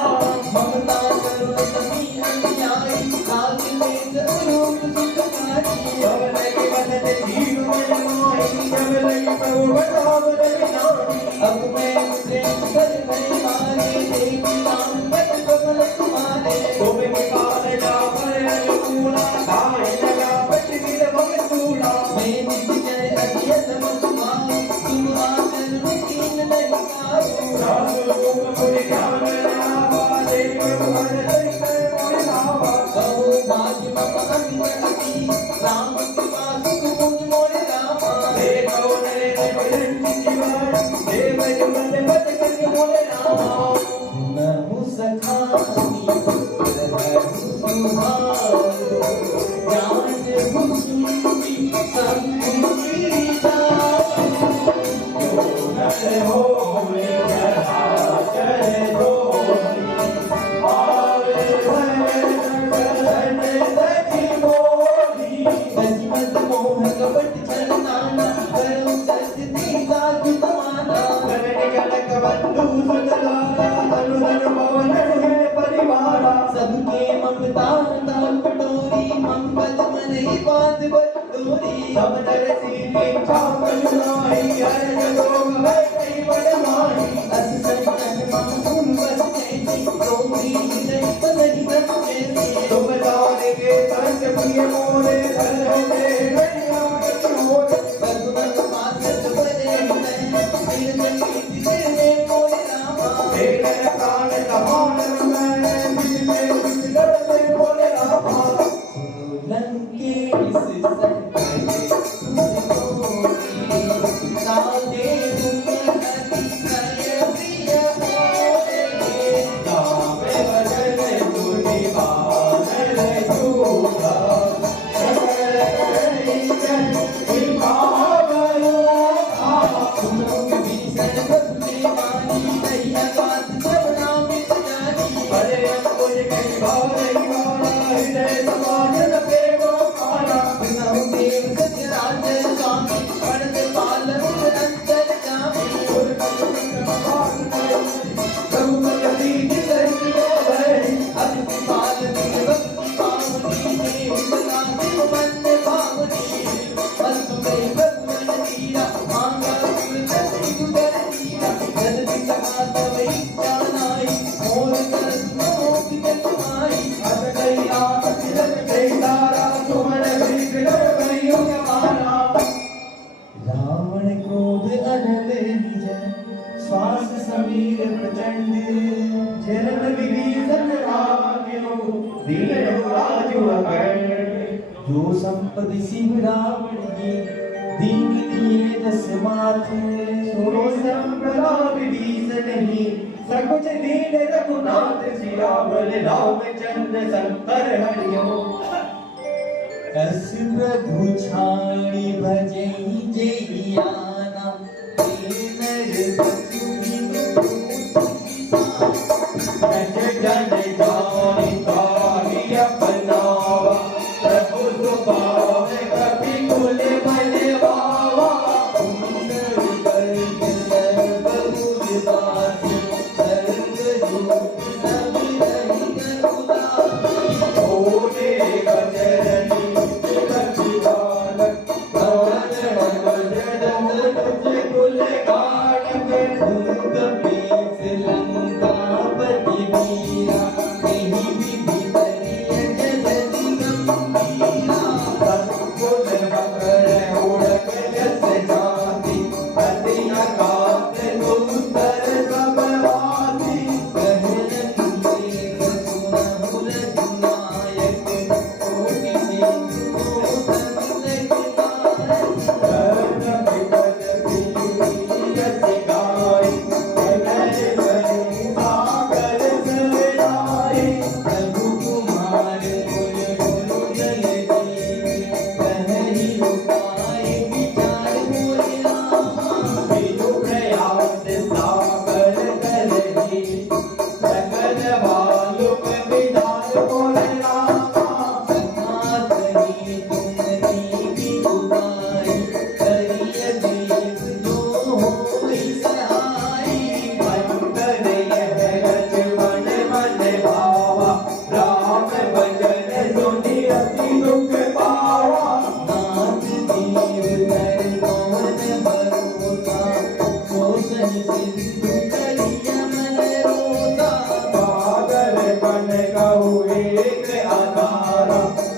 ममता करुण सभी अन्यायी लाग में स्वरूप सुखकारी जब लगी बदन जीव मन माही जब लगी प्रभु बताव रविनानी अब मैं प्रेम कर मैं मारे देवी नाम बद कमल तुम्हारे तुम निकाल जा पर अनुकूला धाय लगा पट गिर भगतूला मैं नित्य अध्यत तुम्हारे तुम आकर कीन नहीं कारू सासु लोग मुझे ज्ञान लावा देव भगवान हरि कर मोहि लावा कहो भाग्य मम अमित अति राम कृपा सुख मुनि मोरे रामा देखो नरे भजन जीवन देव जुगल बद कर मोरे रामा नमु सखानी रहु सुहारो जान हुसुनी संकुली जाओ नर होली कहा चले होली आवे भजन सखी मोही गजमत मोह कपट छल नाना करो सत्य साधु समाना करने कनक बंधु सुतलारा धनु धनु पवन है परिवारा सबके ममता ताल पटोरी मंगल मन ही बात बटोरी सब नर सीते छाप सुनाई हर जगोग भय कई बड़ माही अस संतन मम तुम बस जैसी रोगी नहीं पसही तक जैसी तुम जाने के संत प्रिय मोरे धन होते गैया कति होते सगुन मासत बरे मैं फिर जगीत तेरे मोरे रामा तेरे प्राण समान मैं मिले लड़ते बोले रामा लंके इस संकले सादे दुनिया नदी प्रिय मोरे गावे भजन तुझी बाल झूठा सकल करी जन विभावयो था सुनो विभीषण बंदे वाणी कहिया बात सब नाम जानी अरे अंकुश कई भाव नहीं वाला हृदय समाजन प्रेम पाला सुनो देव सत्यराज स्वामी पढ़ते पालन अंतर जामी प्रभु कली सहित है अति पालन भक्ति पावनी देव सदा शिव मन भावनी वस्तु कई भगवन तीरा मांगा कुल सती गुदर तीरा जल्दी सका तब इच्छा नाई मोर कर मोह तुम्हारी अस कई आप तिलक कई तारा सुमन विग्रह कई मारा रावण क्रोध अनल विजय श्वास समीर प्रचंड जरन विभीषण रावणो दीन राजु अकड़ जो संपद शिव रावण ये दीन दिए दस माथे सुनो संप्रदा विभीषण ही सकुच दीन रघुनाथ सियावल रामचंद्र संकर हरियो कस प्रभु छाणी भजई जइयाना ते नर बसु बिनु किसान जज जन जानि ताहि अपनावा प्रभु सुभाव कपि कुल बलवावा ओरे गजरनी कछि बालक भजन भजन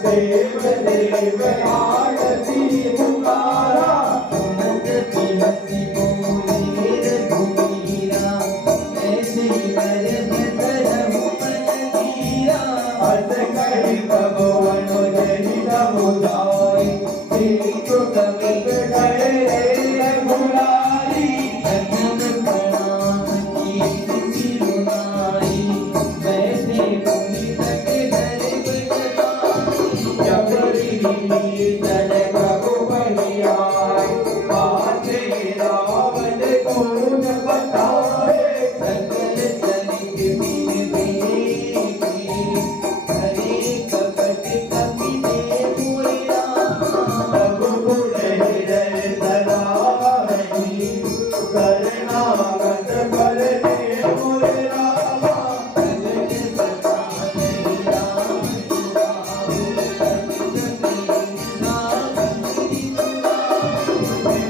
देव देव आरती पुकारा सुनत बिनती बोले रघुवीरा ऐसे कर धर्म मन कीरा अस कहि भगवन जहि समुदाय श्री तो समित करे रघुराई धर्म प्रणाम कीर्ति सिरुनाई बैठे पुनि तट गरीब जगाई जबरी नीतन प्रभु बलियाय पाछे रावण कून बताए सकल चलित बिन देखी हरे कपट कपि दे मोरे राम तब गुण हृदय सदाई करनागत कर दे मोरे रामा प्रगट बतान राम सुभाव कपि नाम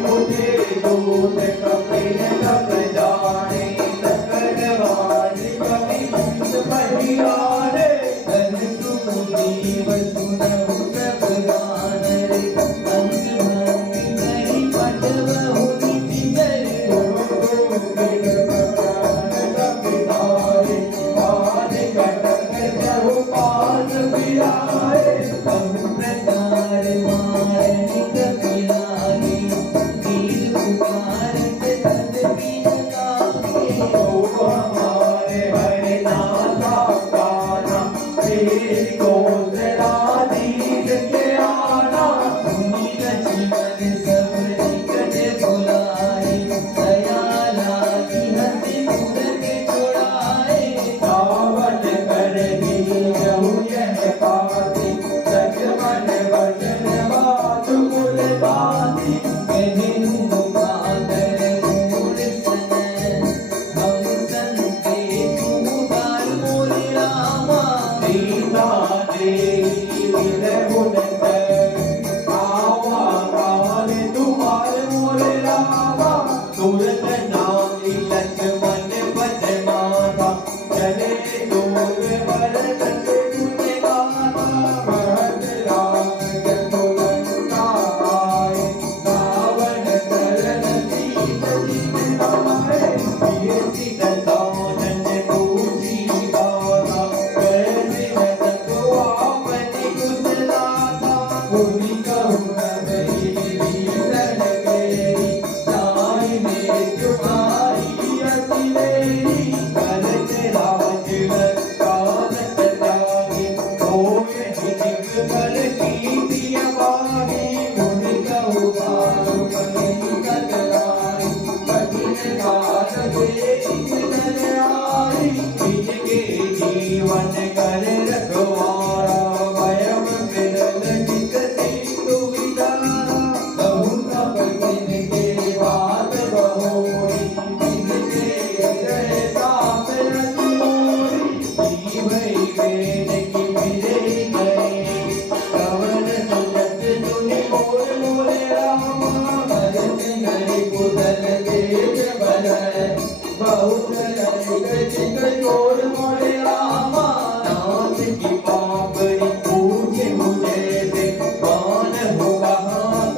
मुझे दूत कपिल तप जाने सकल वाणी कवि बहियाने धन सुदेव सुनहु सब गान रे अंग भंग करि पटवहु निति जय बहु प्रकार मारणी कपिलागे वीर पुकारत तद बिन लागे सुनि लक्ष्मण सब निकट बुलाए दया लागी हंसी मुरत छुड़ाए कहनु मुखादर मूल सन हम संते सुधार मोरे रामा सूरत नामी लक्ष्मण पद माता चले दूर भरत गुण गाता भरत राम जसुलंका आए रावण चरण सीत जिन आए ये सीत सानन पूजी गाता कैसे न सको आपनि कुशलाता पुनि कहु रवि भीषण केरी जाय में तुम्हारी अति मेरी करत राज कानत त्यागी होय हिदिक कर कीर्ति अपारी मुनि कहु भानु पति कतराई कठिन काल देख आई जिनके जीवन कर रखवारा भयम बिरल टिक सिंधु विदारा बहु तपसिन के बात बहोरी जिनके हृदय ताप रति मोरी की भई वेद की विजय गए कवन सुनत सुनि मोर मोरे रामा भरत हरि पुतल तेज बल बहुत ललित चित जोर मोरे रामा नाथ की पापड़ी पूछे मुझे से कौन होगा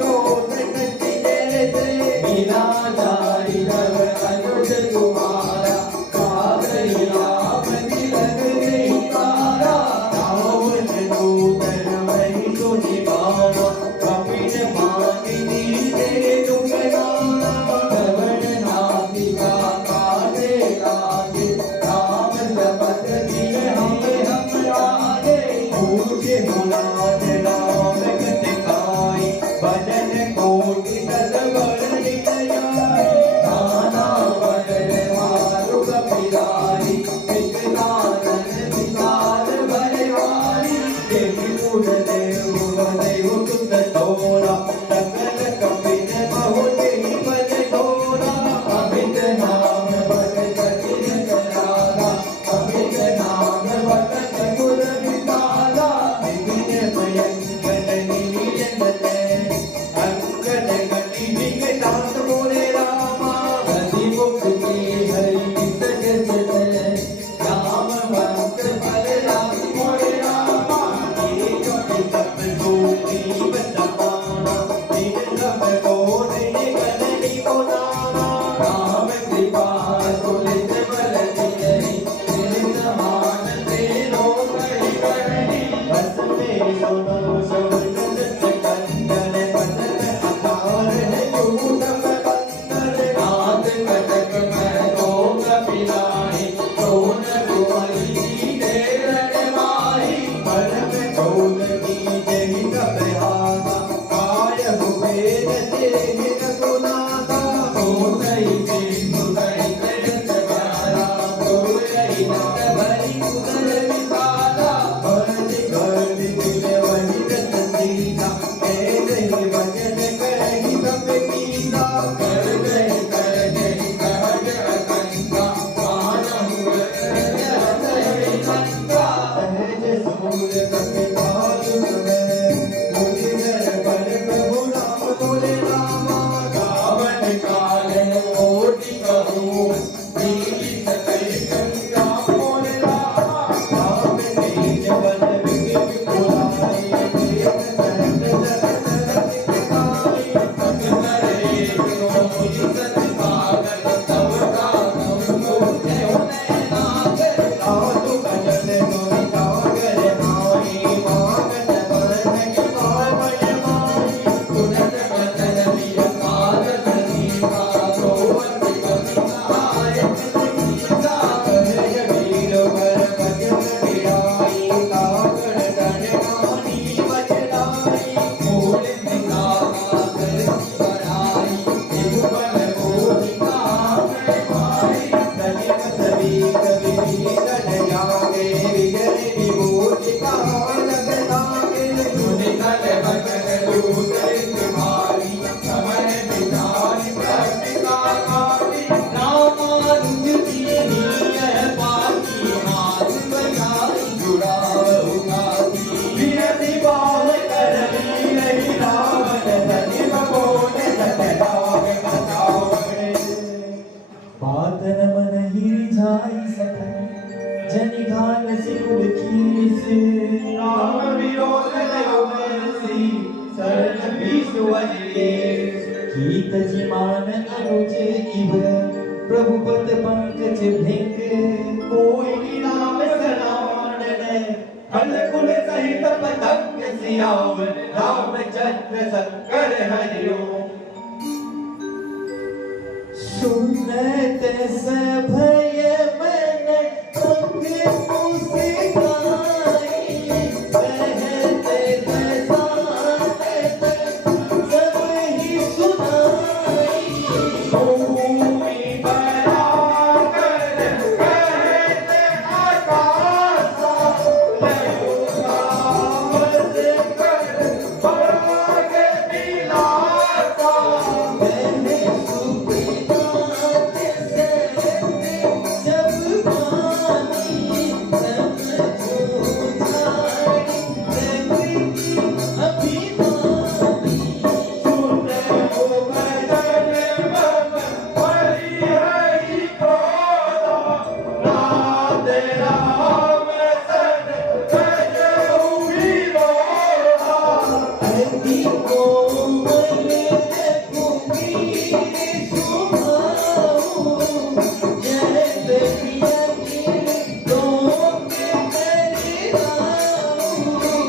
तो सकत जैसे बिना जारी रव अनुज तुम्हारा कागरी राम तिलक गई तारा रावण दूतन वही सुनि गावा कपिल मानिनी तेरे दुख गाना श्रवण नासिका काटे लागे राम शपथ किए हम आगे पूछे मुनाद राम गत खाई भजन कोटि सदवर नित जाई नाना बदन मारु कपिलारी विकलानन विशाल भयवारी देवी गुण देव देव सुत तोरा सकल कपिल बहु तेहि भज तोरा अमित नाम बट कठिन कराला अमित नाम बट चतुर विशाला विघ्न भयंकर नीलते अंकन गति विकटात मोरे रामा हरि मुख के हरि सज सज जनिघान सिकुल खीस राम विरोध देवसी शरण विष्णु वजीर कीत जिमान अनुज इव प्रभु पद पंकज भृंग कोई नाम सनावन फल कुल सहित पतंग सियावन रामचंद्र शंकर हरिओम सुनत सभय मन अंग मुस्काई कहत रसानत सब ही सुनाई भूमि बराबर कहते आकाशा लघुनामस कर भाग विलासा मैंने सुखनाथ सहते जब पानी समझो झाड़ी प्रकृति अभिमानी सुन हो भजन मम हरि कोला नाद राम सन भजहु विरोधा अति कोमल रघुवीर सुभाऊ जय प्रिय दोष करिराऊ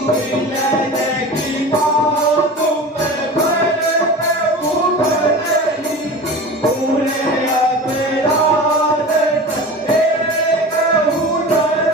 विनय की बात तुम भरत उठलहि पूरे अपराध तेरे कहु धरहु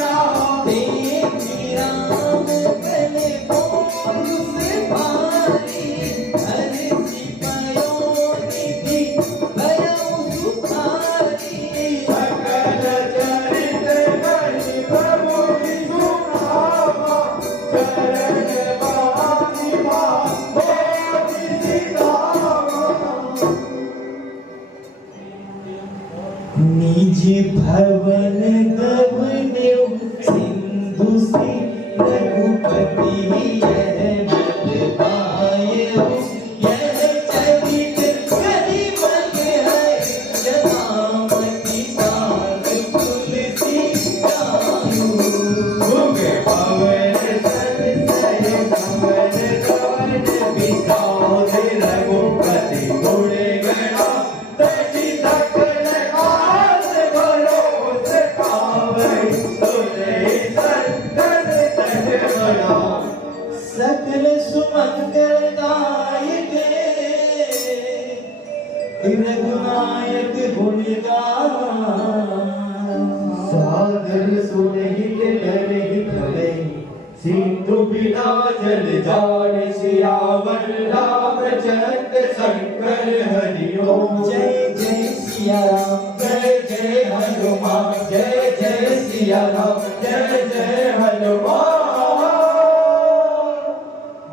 राम देखी राम कल बोल से भारी हर सिपाहियों निधि भयउ सुखारी सकल चरित गणि प्रभु सुनावा चरण बानी मोहि सितावा निज भवन गवने सिंधु से रघुपति यह मत पायो यह चरित करिमल है जनामति काल तुलसी गायो भूखे पवन सन सय समन कवन बिसाओ रघुपति गुण गणा तजी सकल काज भरोस पावै सुनहि संतन सठ बना सकल सुमंगल दायक रघुनायक गुण गान सागर सुनहित नरहित नहीं सिंधु बिना जल जान सियावर रामचंद्र शंकर हरि ओम जय जय सिया राम जय जय हनुमान जय जय सिया राम जय जय हनुमान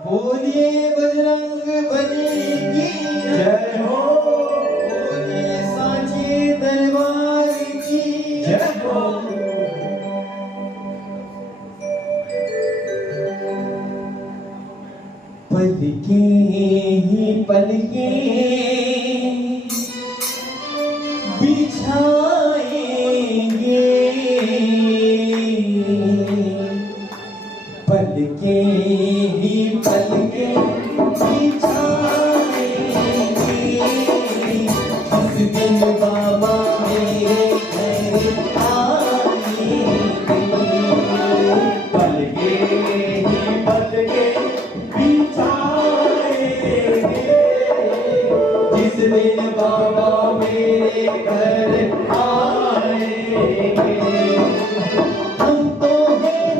बोलिए बजरंग बली की जय हो बोलिए सांचे दरबार की जय हो पलके ही पलके बिछाएंगे पलके ही पलके बिछाएंगे जिस दिन बाबा मेरे घर आएंगे पलके ही पलके बिछाएंगे जिस दिन बाबा मेरे घर आएंगे हम तो हैं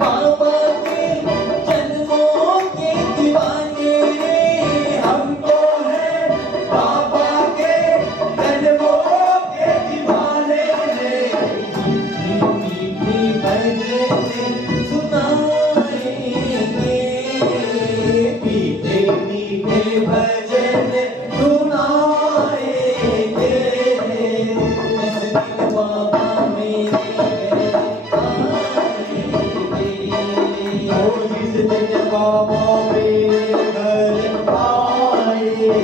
बाबा के जन्मों के दीवाने हम तो हैं बाबा के जन्मों के दीवाने मीठी मीठी भजन सुनाएंगे मीठे मीठे भजन सुनाएंगे इस दिन बाबा मेरे घर आएंगे ओ जिस दिन बाबा मेरे घर आएंगे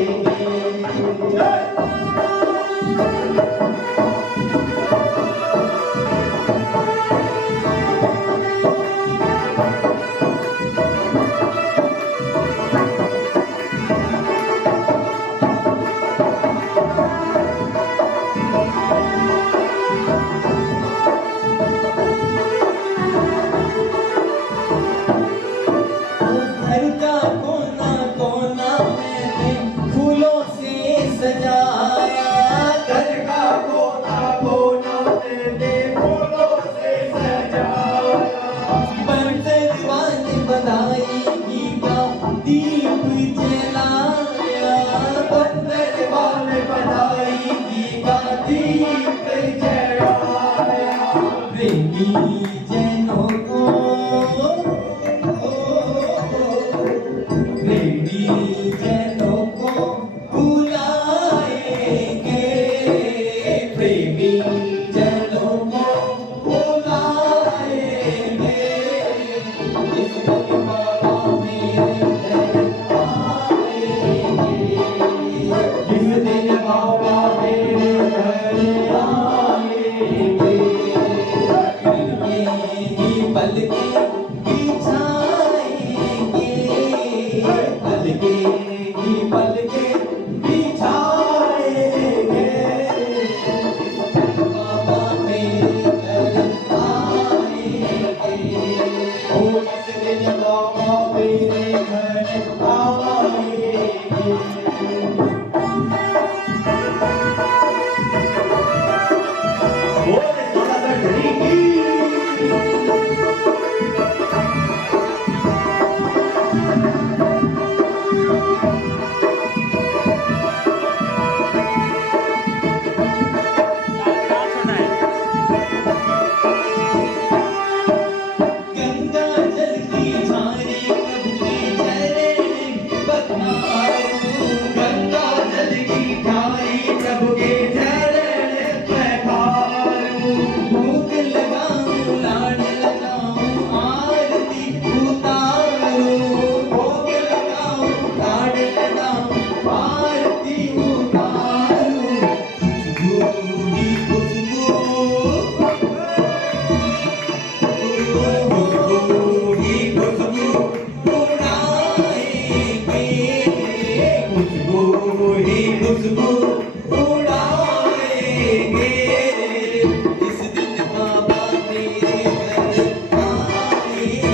घर का कोना कोना मैंने फूलों से सजाया घर का कोना कोना मैंने फूलों से सजाया बर्तन वाली बधाई गीता दीप जलाया बंदर वाले बधाई गीता दीप जलाया प्रेमी जनों को प्रेमी जनों को बुलाएंगे प्रेमी जनों को बुलाएंगे इस दिन बाबा मेरे घर आएंगे जिस दिन बाबा मेरे घर आएंगे पलके बिछाएंगे पलके ही पलके बिछाएंगे बाबा मेरे घर आएंगे ओ जिस दिन बाबा मेरे घर आएंगे बोले थोड़ा सा डरी की गंगा जल की धारे कब के चरण पखारूं, गंगा जल की धारी प्रभु के चरण पखारूं। भोग लगाऊं लाड लगाऊं आरती उतारूं, भोग लगाऊं लाड लगाऊं आरती उतारूं। खुशबू ही खुशबू, खुशबू ही खुशबू उड़ाएंगे, खुशबू ही खुशबू उड़ाएंगे। इस दिन बाबा मेरे घर आएंगे,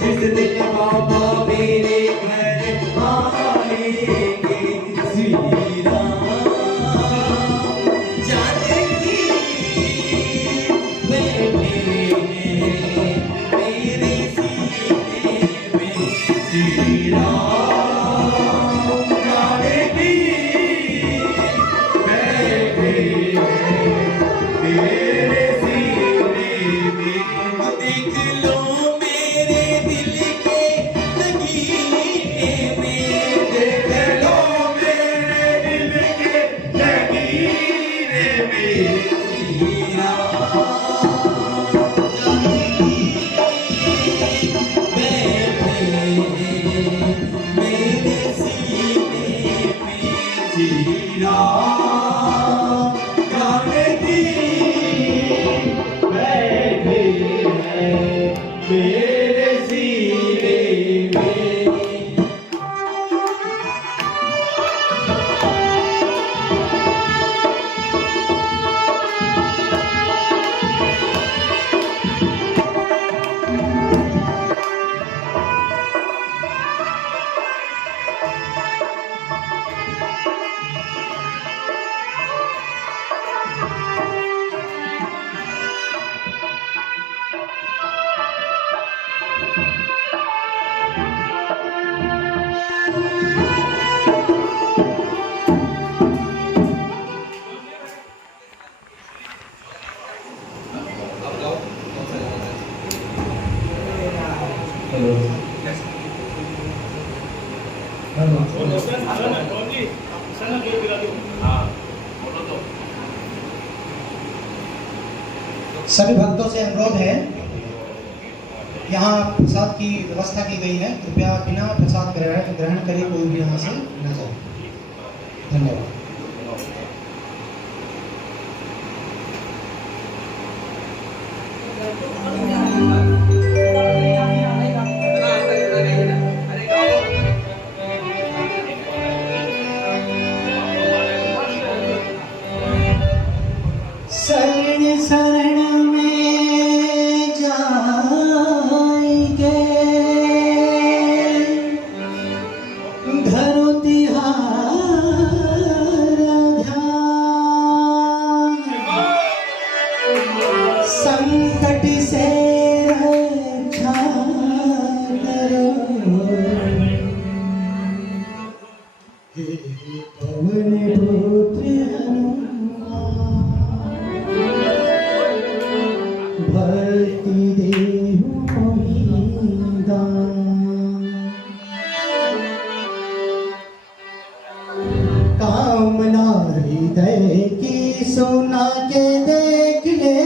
जिस दिन बाबा मेरे घर आएंगे। श्री राम जानकी बैठे हैं मेरे सीने में। श्री राम जानकी बैठे हैं मेरे सीने में। देख लो मेरे दिल के नगीने में, देख लो मेरे दिल के नगीने में। श्री राम जानकी बैठे हैं मेरे सीने में। श्री राम जानकी बैठे हैं मेरे सीने में। सभी भक्तों से अनुरोध है, यहाँ प्रसाद की व्यवस्था की गई है, कृपया बिना प्रसाद ग्रहण करे कोई भी यहाँ से न जाए। धन्यवाद। शरण शरण में जाएंगे, धरो तिहारा ध्यान। संकट से रक्षा करो, हे पवन पुत्र भक्ति देहु दान। कामना हृदय की सुना के देख ले,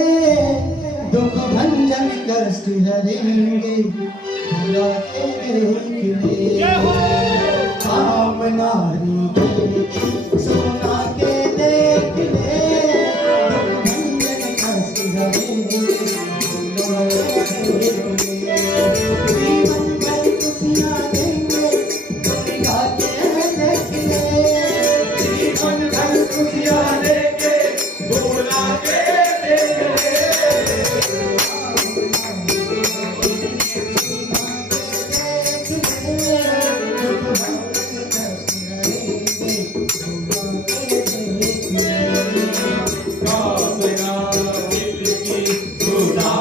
दुख भंजन कष्ट हरेंगे भुला के देख ले। कामना हृदय की सुना के देख ले, दुख भंजन कष्ट हरेंगे भुला के देख ले। जीवन भर खुशियाँ देंगे दुनिया के देख ले। जीवन भर खुशियाँ देंगे भुला के देख ले। कामना दिल की सुना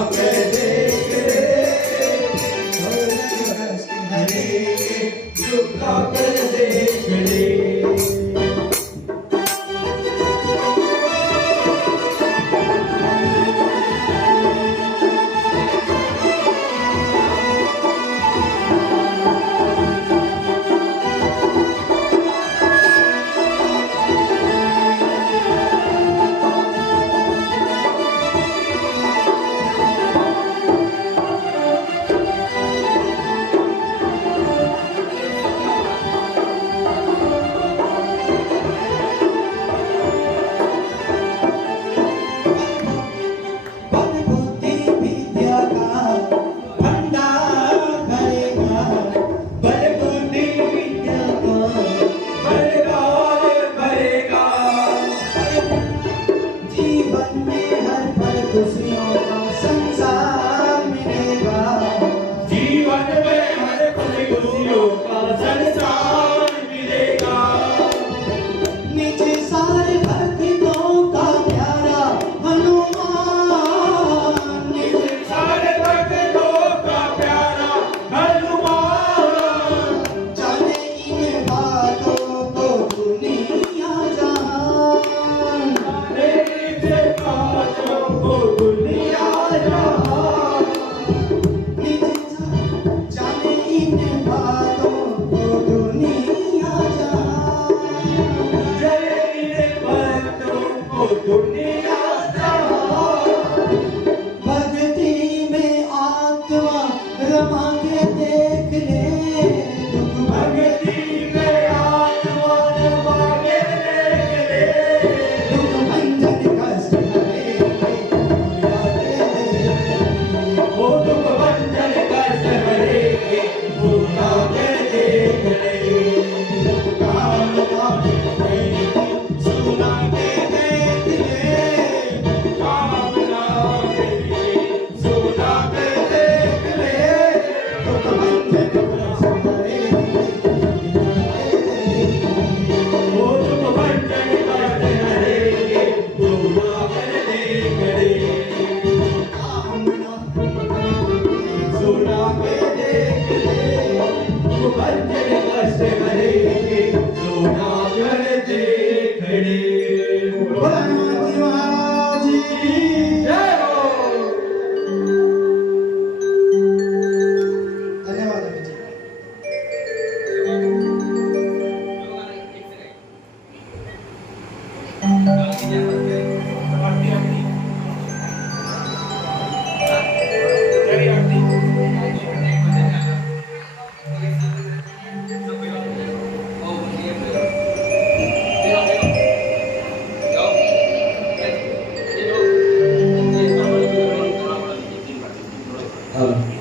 अब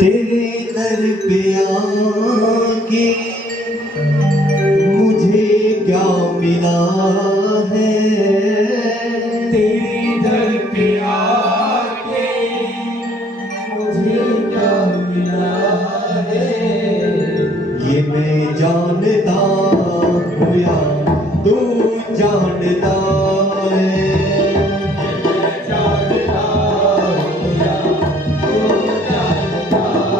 तेरे दर पे आके मुझे क्या मिला है, तेरे दर पे आके मुझे क्या मिला है, ये मैं जानता हूँ या तू जानता है, ये मैं जानता हूँ या तू जानता है,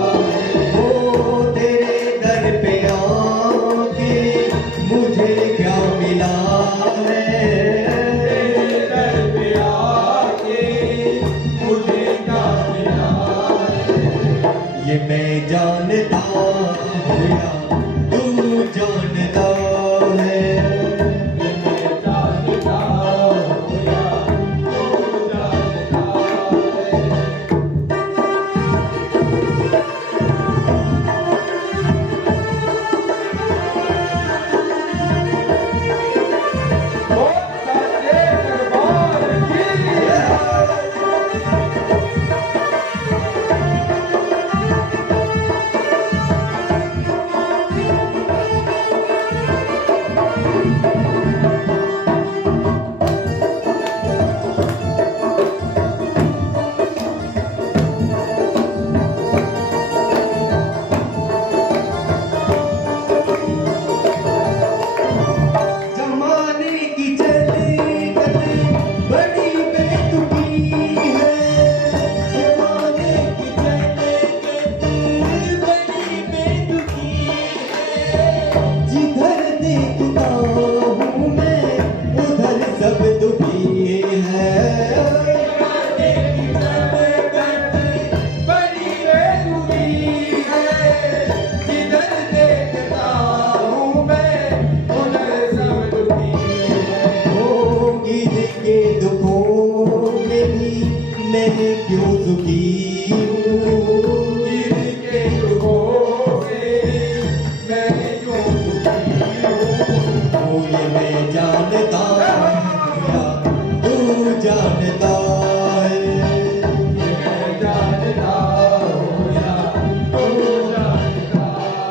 मैं क्यों दुखी हूँ, इनके दुखों से मैं क्यों दुखी हूँ, ये मैं जानता हूँ या तू जानता है, ये मैं जानता हूँ या तू जानता है।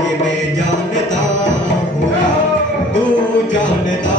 ये मैं जानता हूँ तू जानता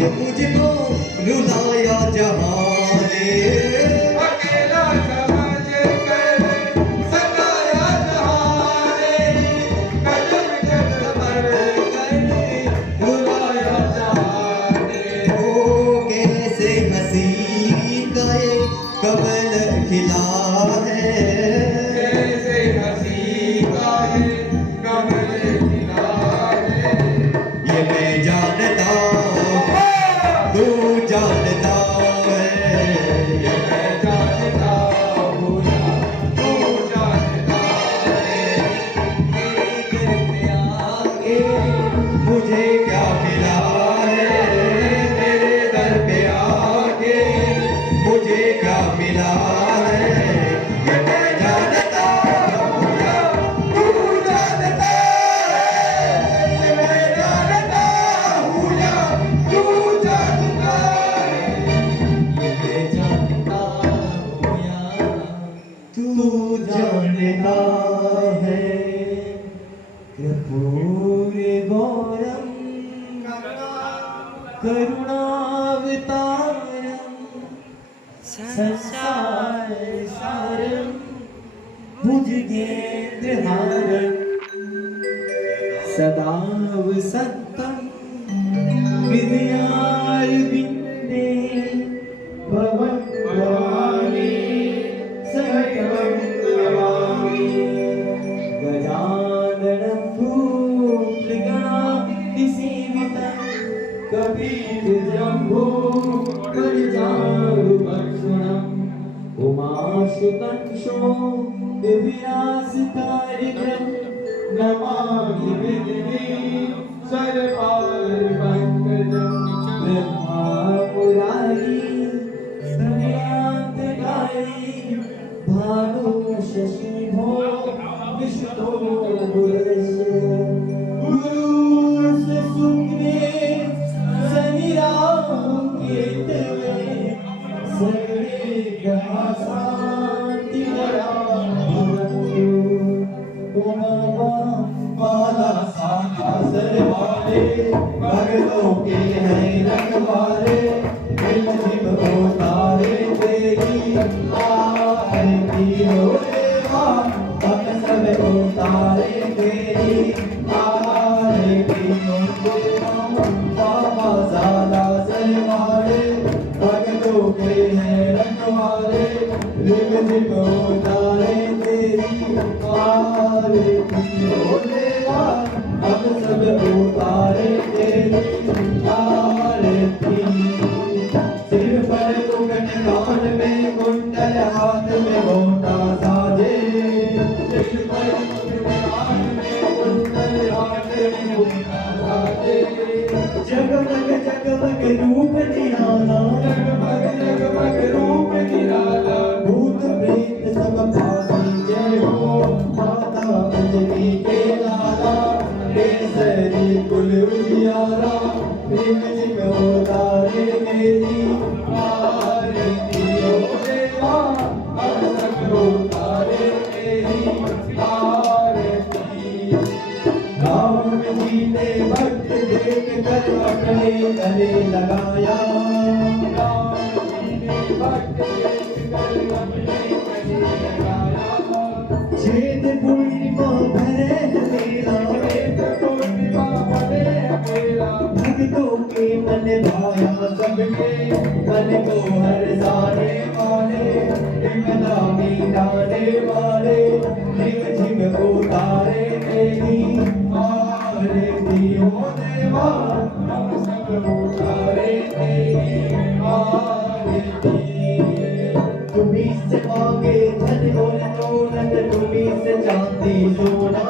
मुझको रुलाया जहां ने अकेला समझ कर सताया जहां ने कदम कदम पर रुलाया जहां ने ओ कैसे हंसी का ये कमल खिला है कैसे हंसी का ये कमल खिला है ये मैं जानता तू जानता है ये मैं जानता हूँ या तू जानता है तेरे दिल में आके मुझे क्या मिला है तेरे दर पे आके मुझे क्या मिला है ये मैं जानता हूँ या तू जानता है ये मैं जानता हूँ या तू जानता है ये मैं जानता हूँ या तू जानता है कर्पूर गौरम करुणावतारम संसार सारम भुजगेन्द्रहारम सदा वसन्तं हृदयारविन्दे भवं भवानी सकलं नमामि गजाननं भूतगणाधिसेवितं कपितजम्बो फलचारुभक्षणम् उमासुतं शोकविलासकार्यक्रम नमामि विद्ये सर्वार्पणकजं ब्रह्मा मुरारी स्तनयान्तकारी भानु शशिभो विष्णो गुरस्य गुरुर्स शुक्रे शनिराहुं केतवे सर्वे ग्रहा शान्तिकरा भवन्तु माला साधा सरवाले भगतों के हैं रखवाले झिम तारे तेरी आरती हो देवा हम सब उतारे तेरी आरती हो देवा बाबा साधा सरवाले भगतों के हैं रखवाले झिम तारे तेरी आरती हो देवा हम सब उतारे तेरी आरती सिर पर कुंडल कान में कुंडल हाथ में घोटा साजे सिर पर कुंडल कान में कुंडल हाथ में घोटा साजे जगमग जगमग रूप निराला जगमग जगमग रूप निराला भूत प्रेत सब भासी जय हो माता अंजलि के लाला केसरी कुल उजियारा प्रेम जिम उतारे मेरी आरती हो देवा हम सब उतारे मेरी आरती राम जी ने भक्त देख कर अपने गले लगाया राम जी ने भक्त देख कर अपने गले लगाया छेद पूर्णिमा भरे मेरा पूर्णिमा भरे मेरा भक्तों के मन भाया सबके मन को हर सारे वाले इमला मीनाने वाले झिम उतारे तेरी आरती हो देवा हम सब उतारे तेरी आरती तुम्हीं से मांगे धन और दौलत तुम्हीं से चांदी सोना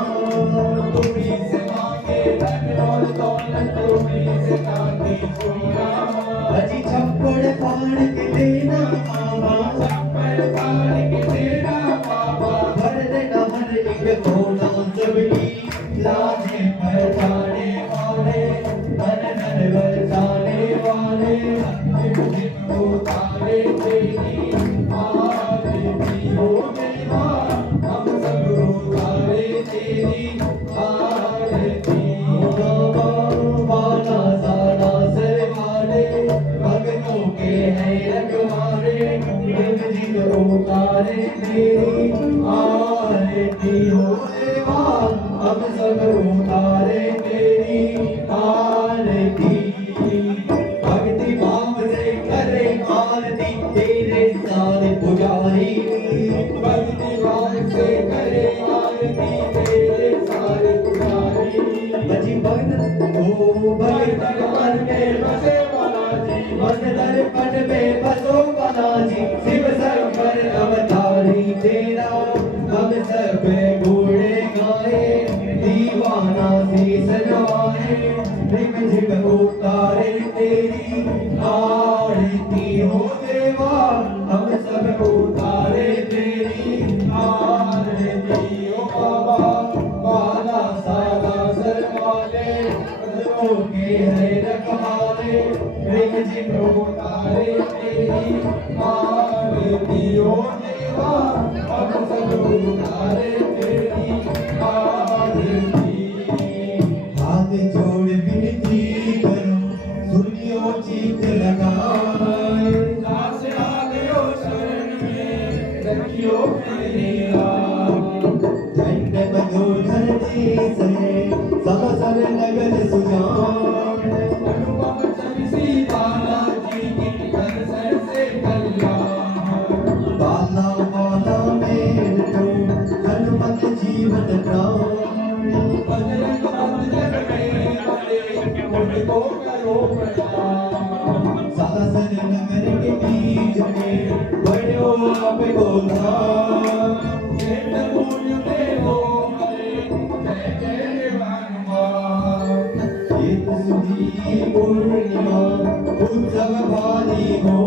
तुम्हीं से मांगे धन और दौलत तुम्हीं से चांदी सोना अजी छप्पड़ फाड़ के देना बाबा छप्पड़ फाड़ के देना बाबा भर देना हर एक कोना सबकी लाजें पहचाने वाले धन धन बरसाने वाले झिम उतारे तेरी आरती हो देवा हम सब उतारे तेरी आरती बाबा बाला सादा सरवाले पट में बसो बालाजी शिव शंकर अवतारी तेरा हम सब घोड़े गाए दीवाना शीस नवाए रिम झिम उतारे तेरी आरती हो देवा हम सब उतारे तेरी आरती हो बाबा बाला साला सरवाले के है रखवाले रिम झिम उतारे तेरी आरती हो देवा हम सब उतारे तेरी आरती हाथ जोड़ विनती करो सुनियो चीत लगाए दास आगयो शरण में रखियो मेरा दंड मधुधर देश है सब सब लगन सुजान अनुपम चविसी बालाजी की दर्शन से कल्याण बाला बाला मेर तो हनुमत जीवन प्राण बजरंग बंद जग में पड़े मुझको करो प्रणाम सासर नगर के बीच में बड़ो आपको धाम जेठ मूल में हो गए जय जय हनुमान एक सुधी पूर्णिमा उत्सव भारी हो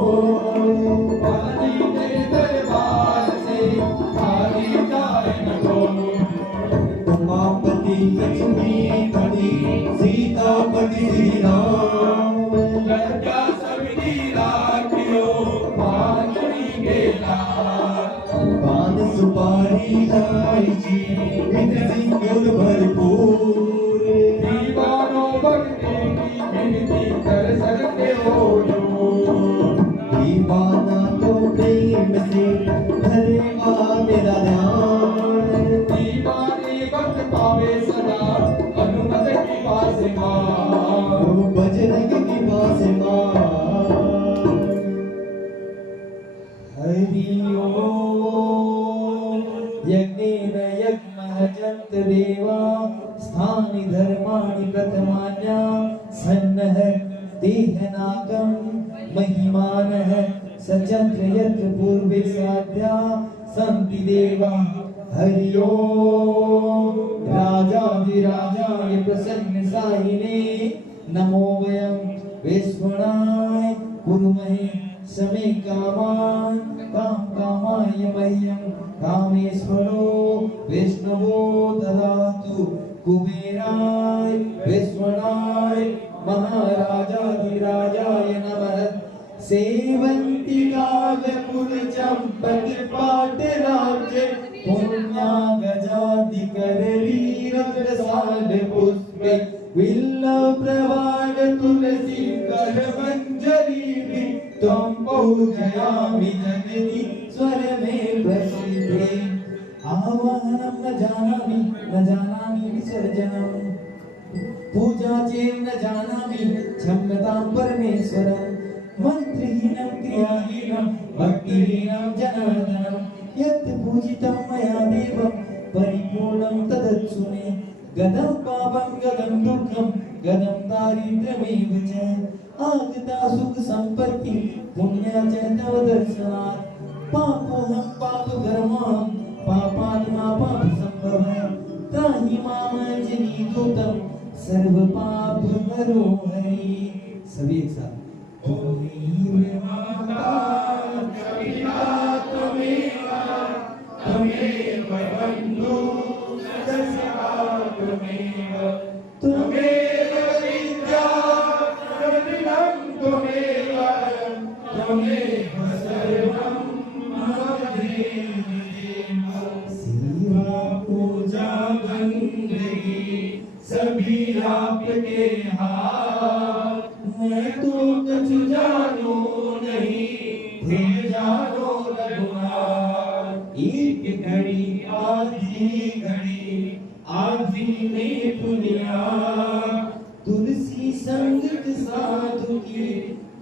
पानी तेरे दरबार से खाली जाए न को उमापति लक्ष्मी पति सीतापति श्री राम लज्जा सबकी राखियो पांचवी के लाल पान सुपारी इलायची मित्र सिंदूर भरपूर दीवानों भक्ति की विनती कर सकते हो जो दीवाना तो प्रेम से धरेगा मेरा ध्यान दीवाने भक्त पावे सदा हनुमत की पास मां बजरंग की पास मां हरि ओम यज्ञेन यज्ञः जन्त देवा स्थानि धर्माणि प्रथमान्या सन्नः देहनागं महिमानः सचन्द्र यत्र पूर्वे साध्या सन्ति देवा हरि ओम राजाधिराजाय प्रसन्न साहिने नमो वयं विष्णुनाय कुर्महे समे कामान् कामाय मह्यं कामेश्वरो विष्णुवो ददातु कुबेराय विष्णुनाय महाराजाधिराजाय नमः सेवन्तिका व्याकुल चंपक पाटराज्य पुण्या गजादि करली रक्तसाल पुष्पे विल्लव प्रवाग तुलसी कर मंजरी त्वं पूजयामि जननी स्वर में प्रसीदे आवाहनं न जानामि विसर्जनम् पूजा चेन न जानामि क्षम्यतां परमेश्वरम् मंत्रहीनं क्रियाहीनं भक्तिहीनं जनार्दनं यत् पूजितं मया देवं परिपूर्णं तदत्सु मे गदं पापं गदं दुःखं गदं दारिद्र्यमेव च आगता सुख संपत्ति पुण्या च तव दर्शनात् पापोऽहं पापकर्मां पापात्मा पापसम्भवः त्राहि मां जनीभूतं सर्व पाप हरो हरि सभी एक साथ त्वमेव बन्धु त्वमेव विद्या त्वमेव सर्वं मम सेवा पूजा बंदगी सभी आपके हाथ मैं तो कुछ जानू नहीं थे जानो रघुनाथ एक घड़ी आधी में दुनिया तुलसी संगत साधु की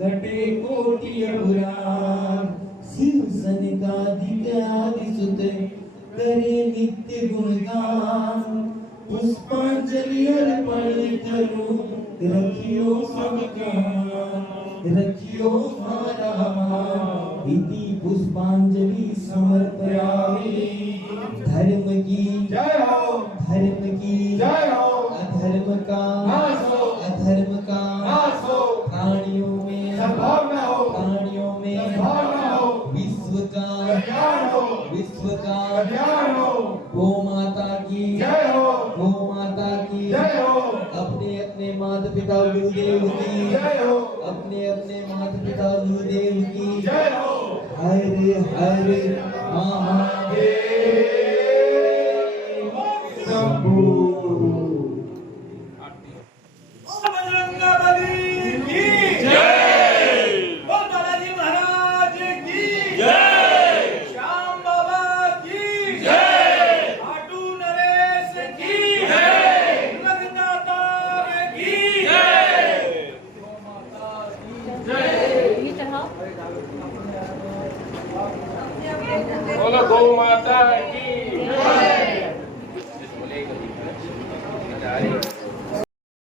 घटे कोटि अपुराण शिव सनिकाधिक आदि सुत करे नित्य गुणगान पुष्पांजलि अर्पण करूं रखियो सबका रखियो हमारा इति पुष्पांजलि समर्पयामि। धर्म की जय हो, धर्म की जय हो, अधर्म का नाश हो, अधर्म का नाश हो, प्राणियों में सद्भावना हो, प्राणियों में सद्भावना हो, विश्व का कल्याण हो, विश्व का कल्याण हो, गौ माता की जय हो, गौ माता की जय हो, अपने अपने माता पिता गुरुदेव की जय हो, अपने अपने माता पिता गुरुदेव की जय हो। हर हर महादेव शंभू। बजरंगबली की जय, बोल बालाजी महाराज की जय, श्याम बाबा की जय, खाटू नरेश की जय, रघुनाथार की जय, गौ माता की जय। बोलो गौ माता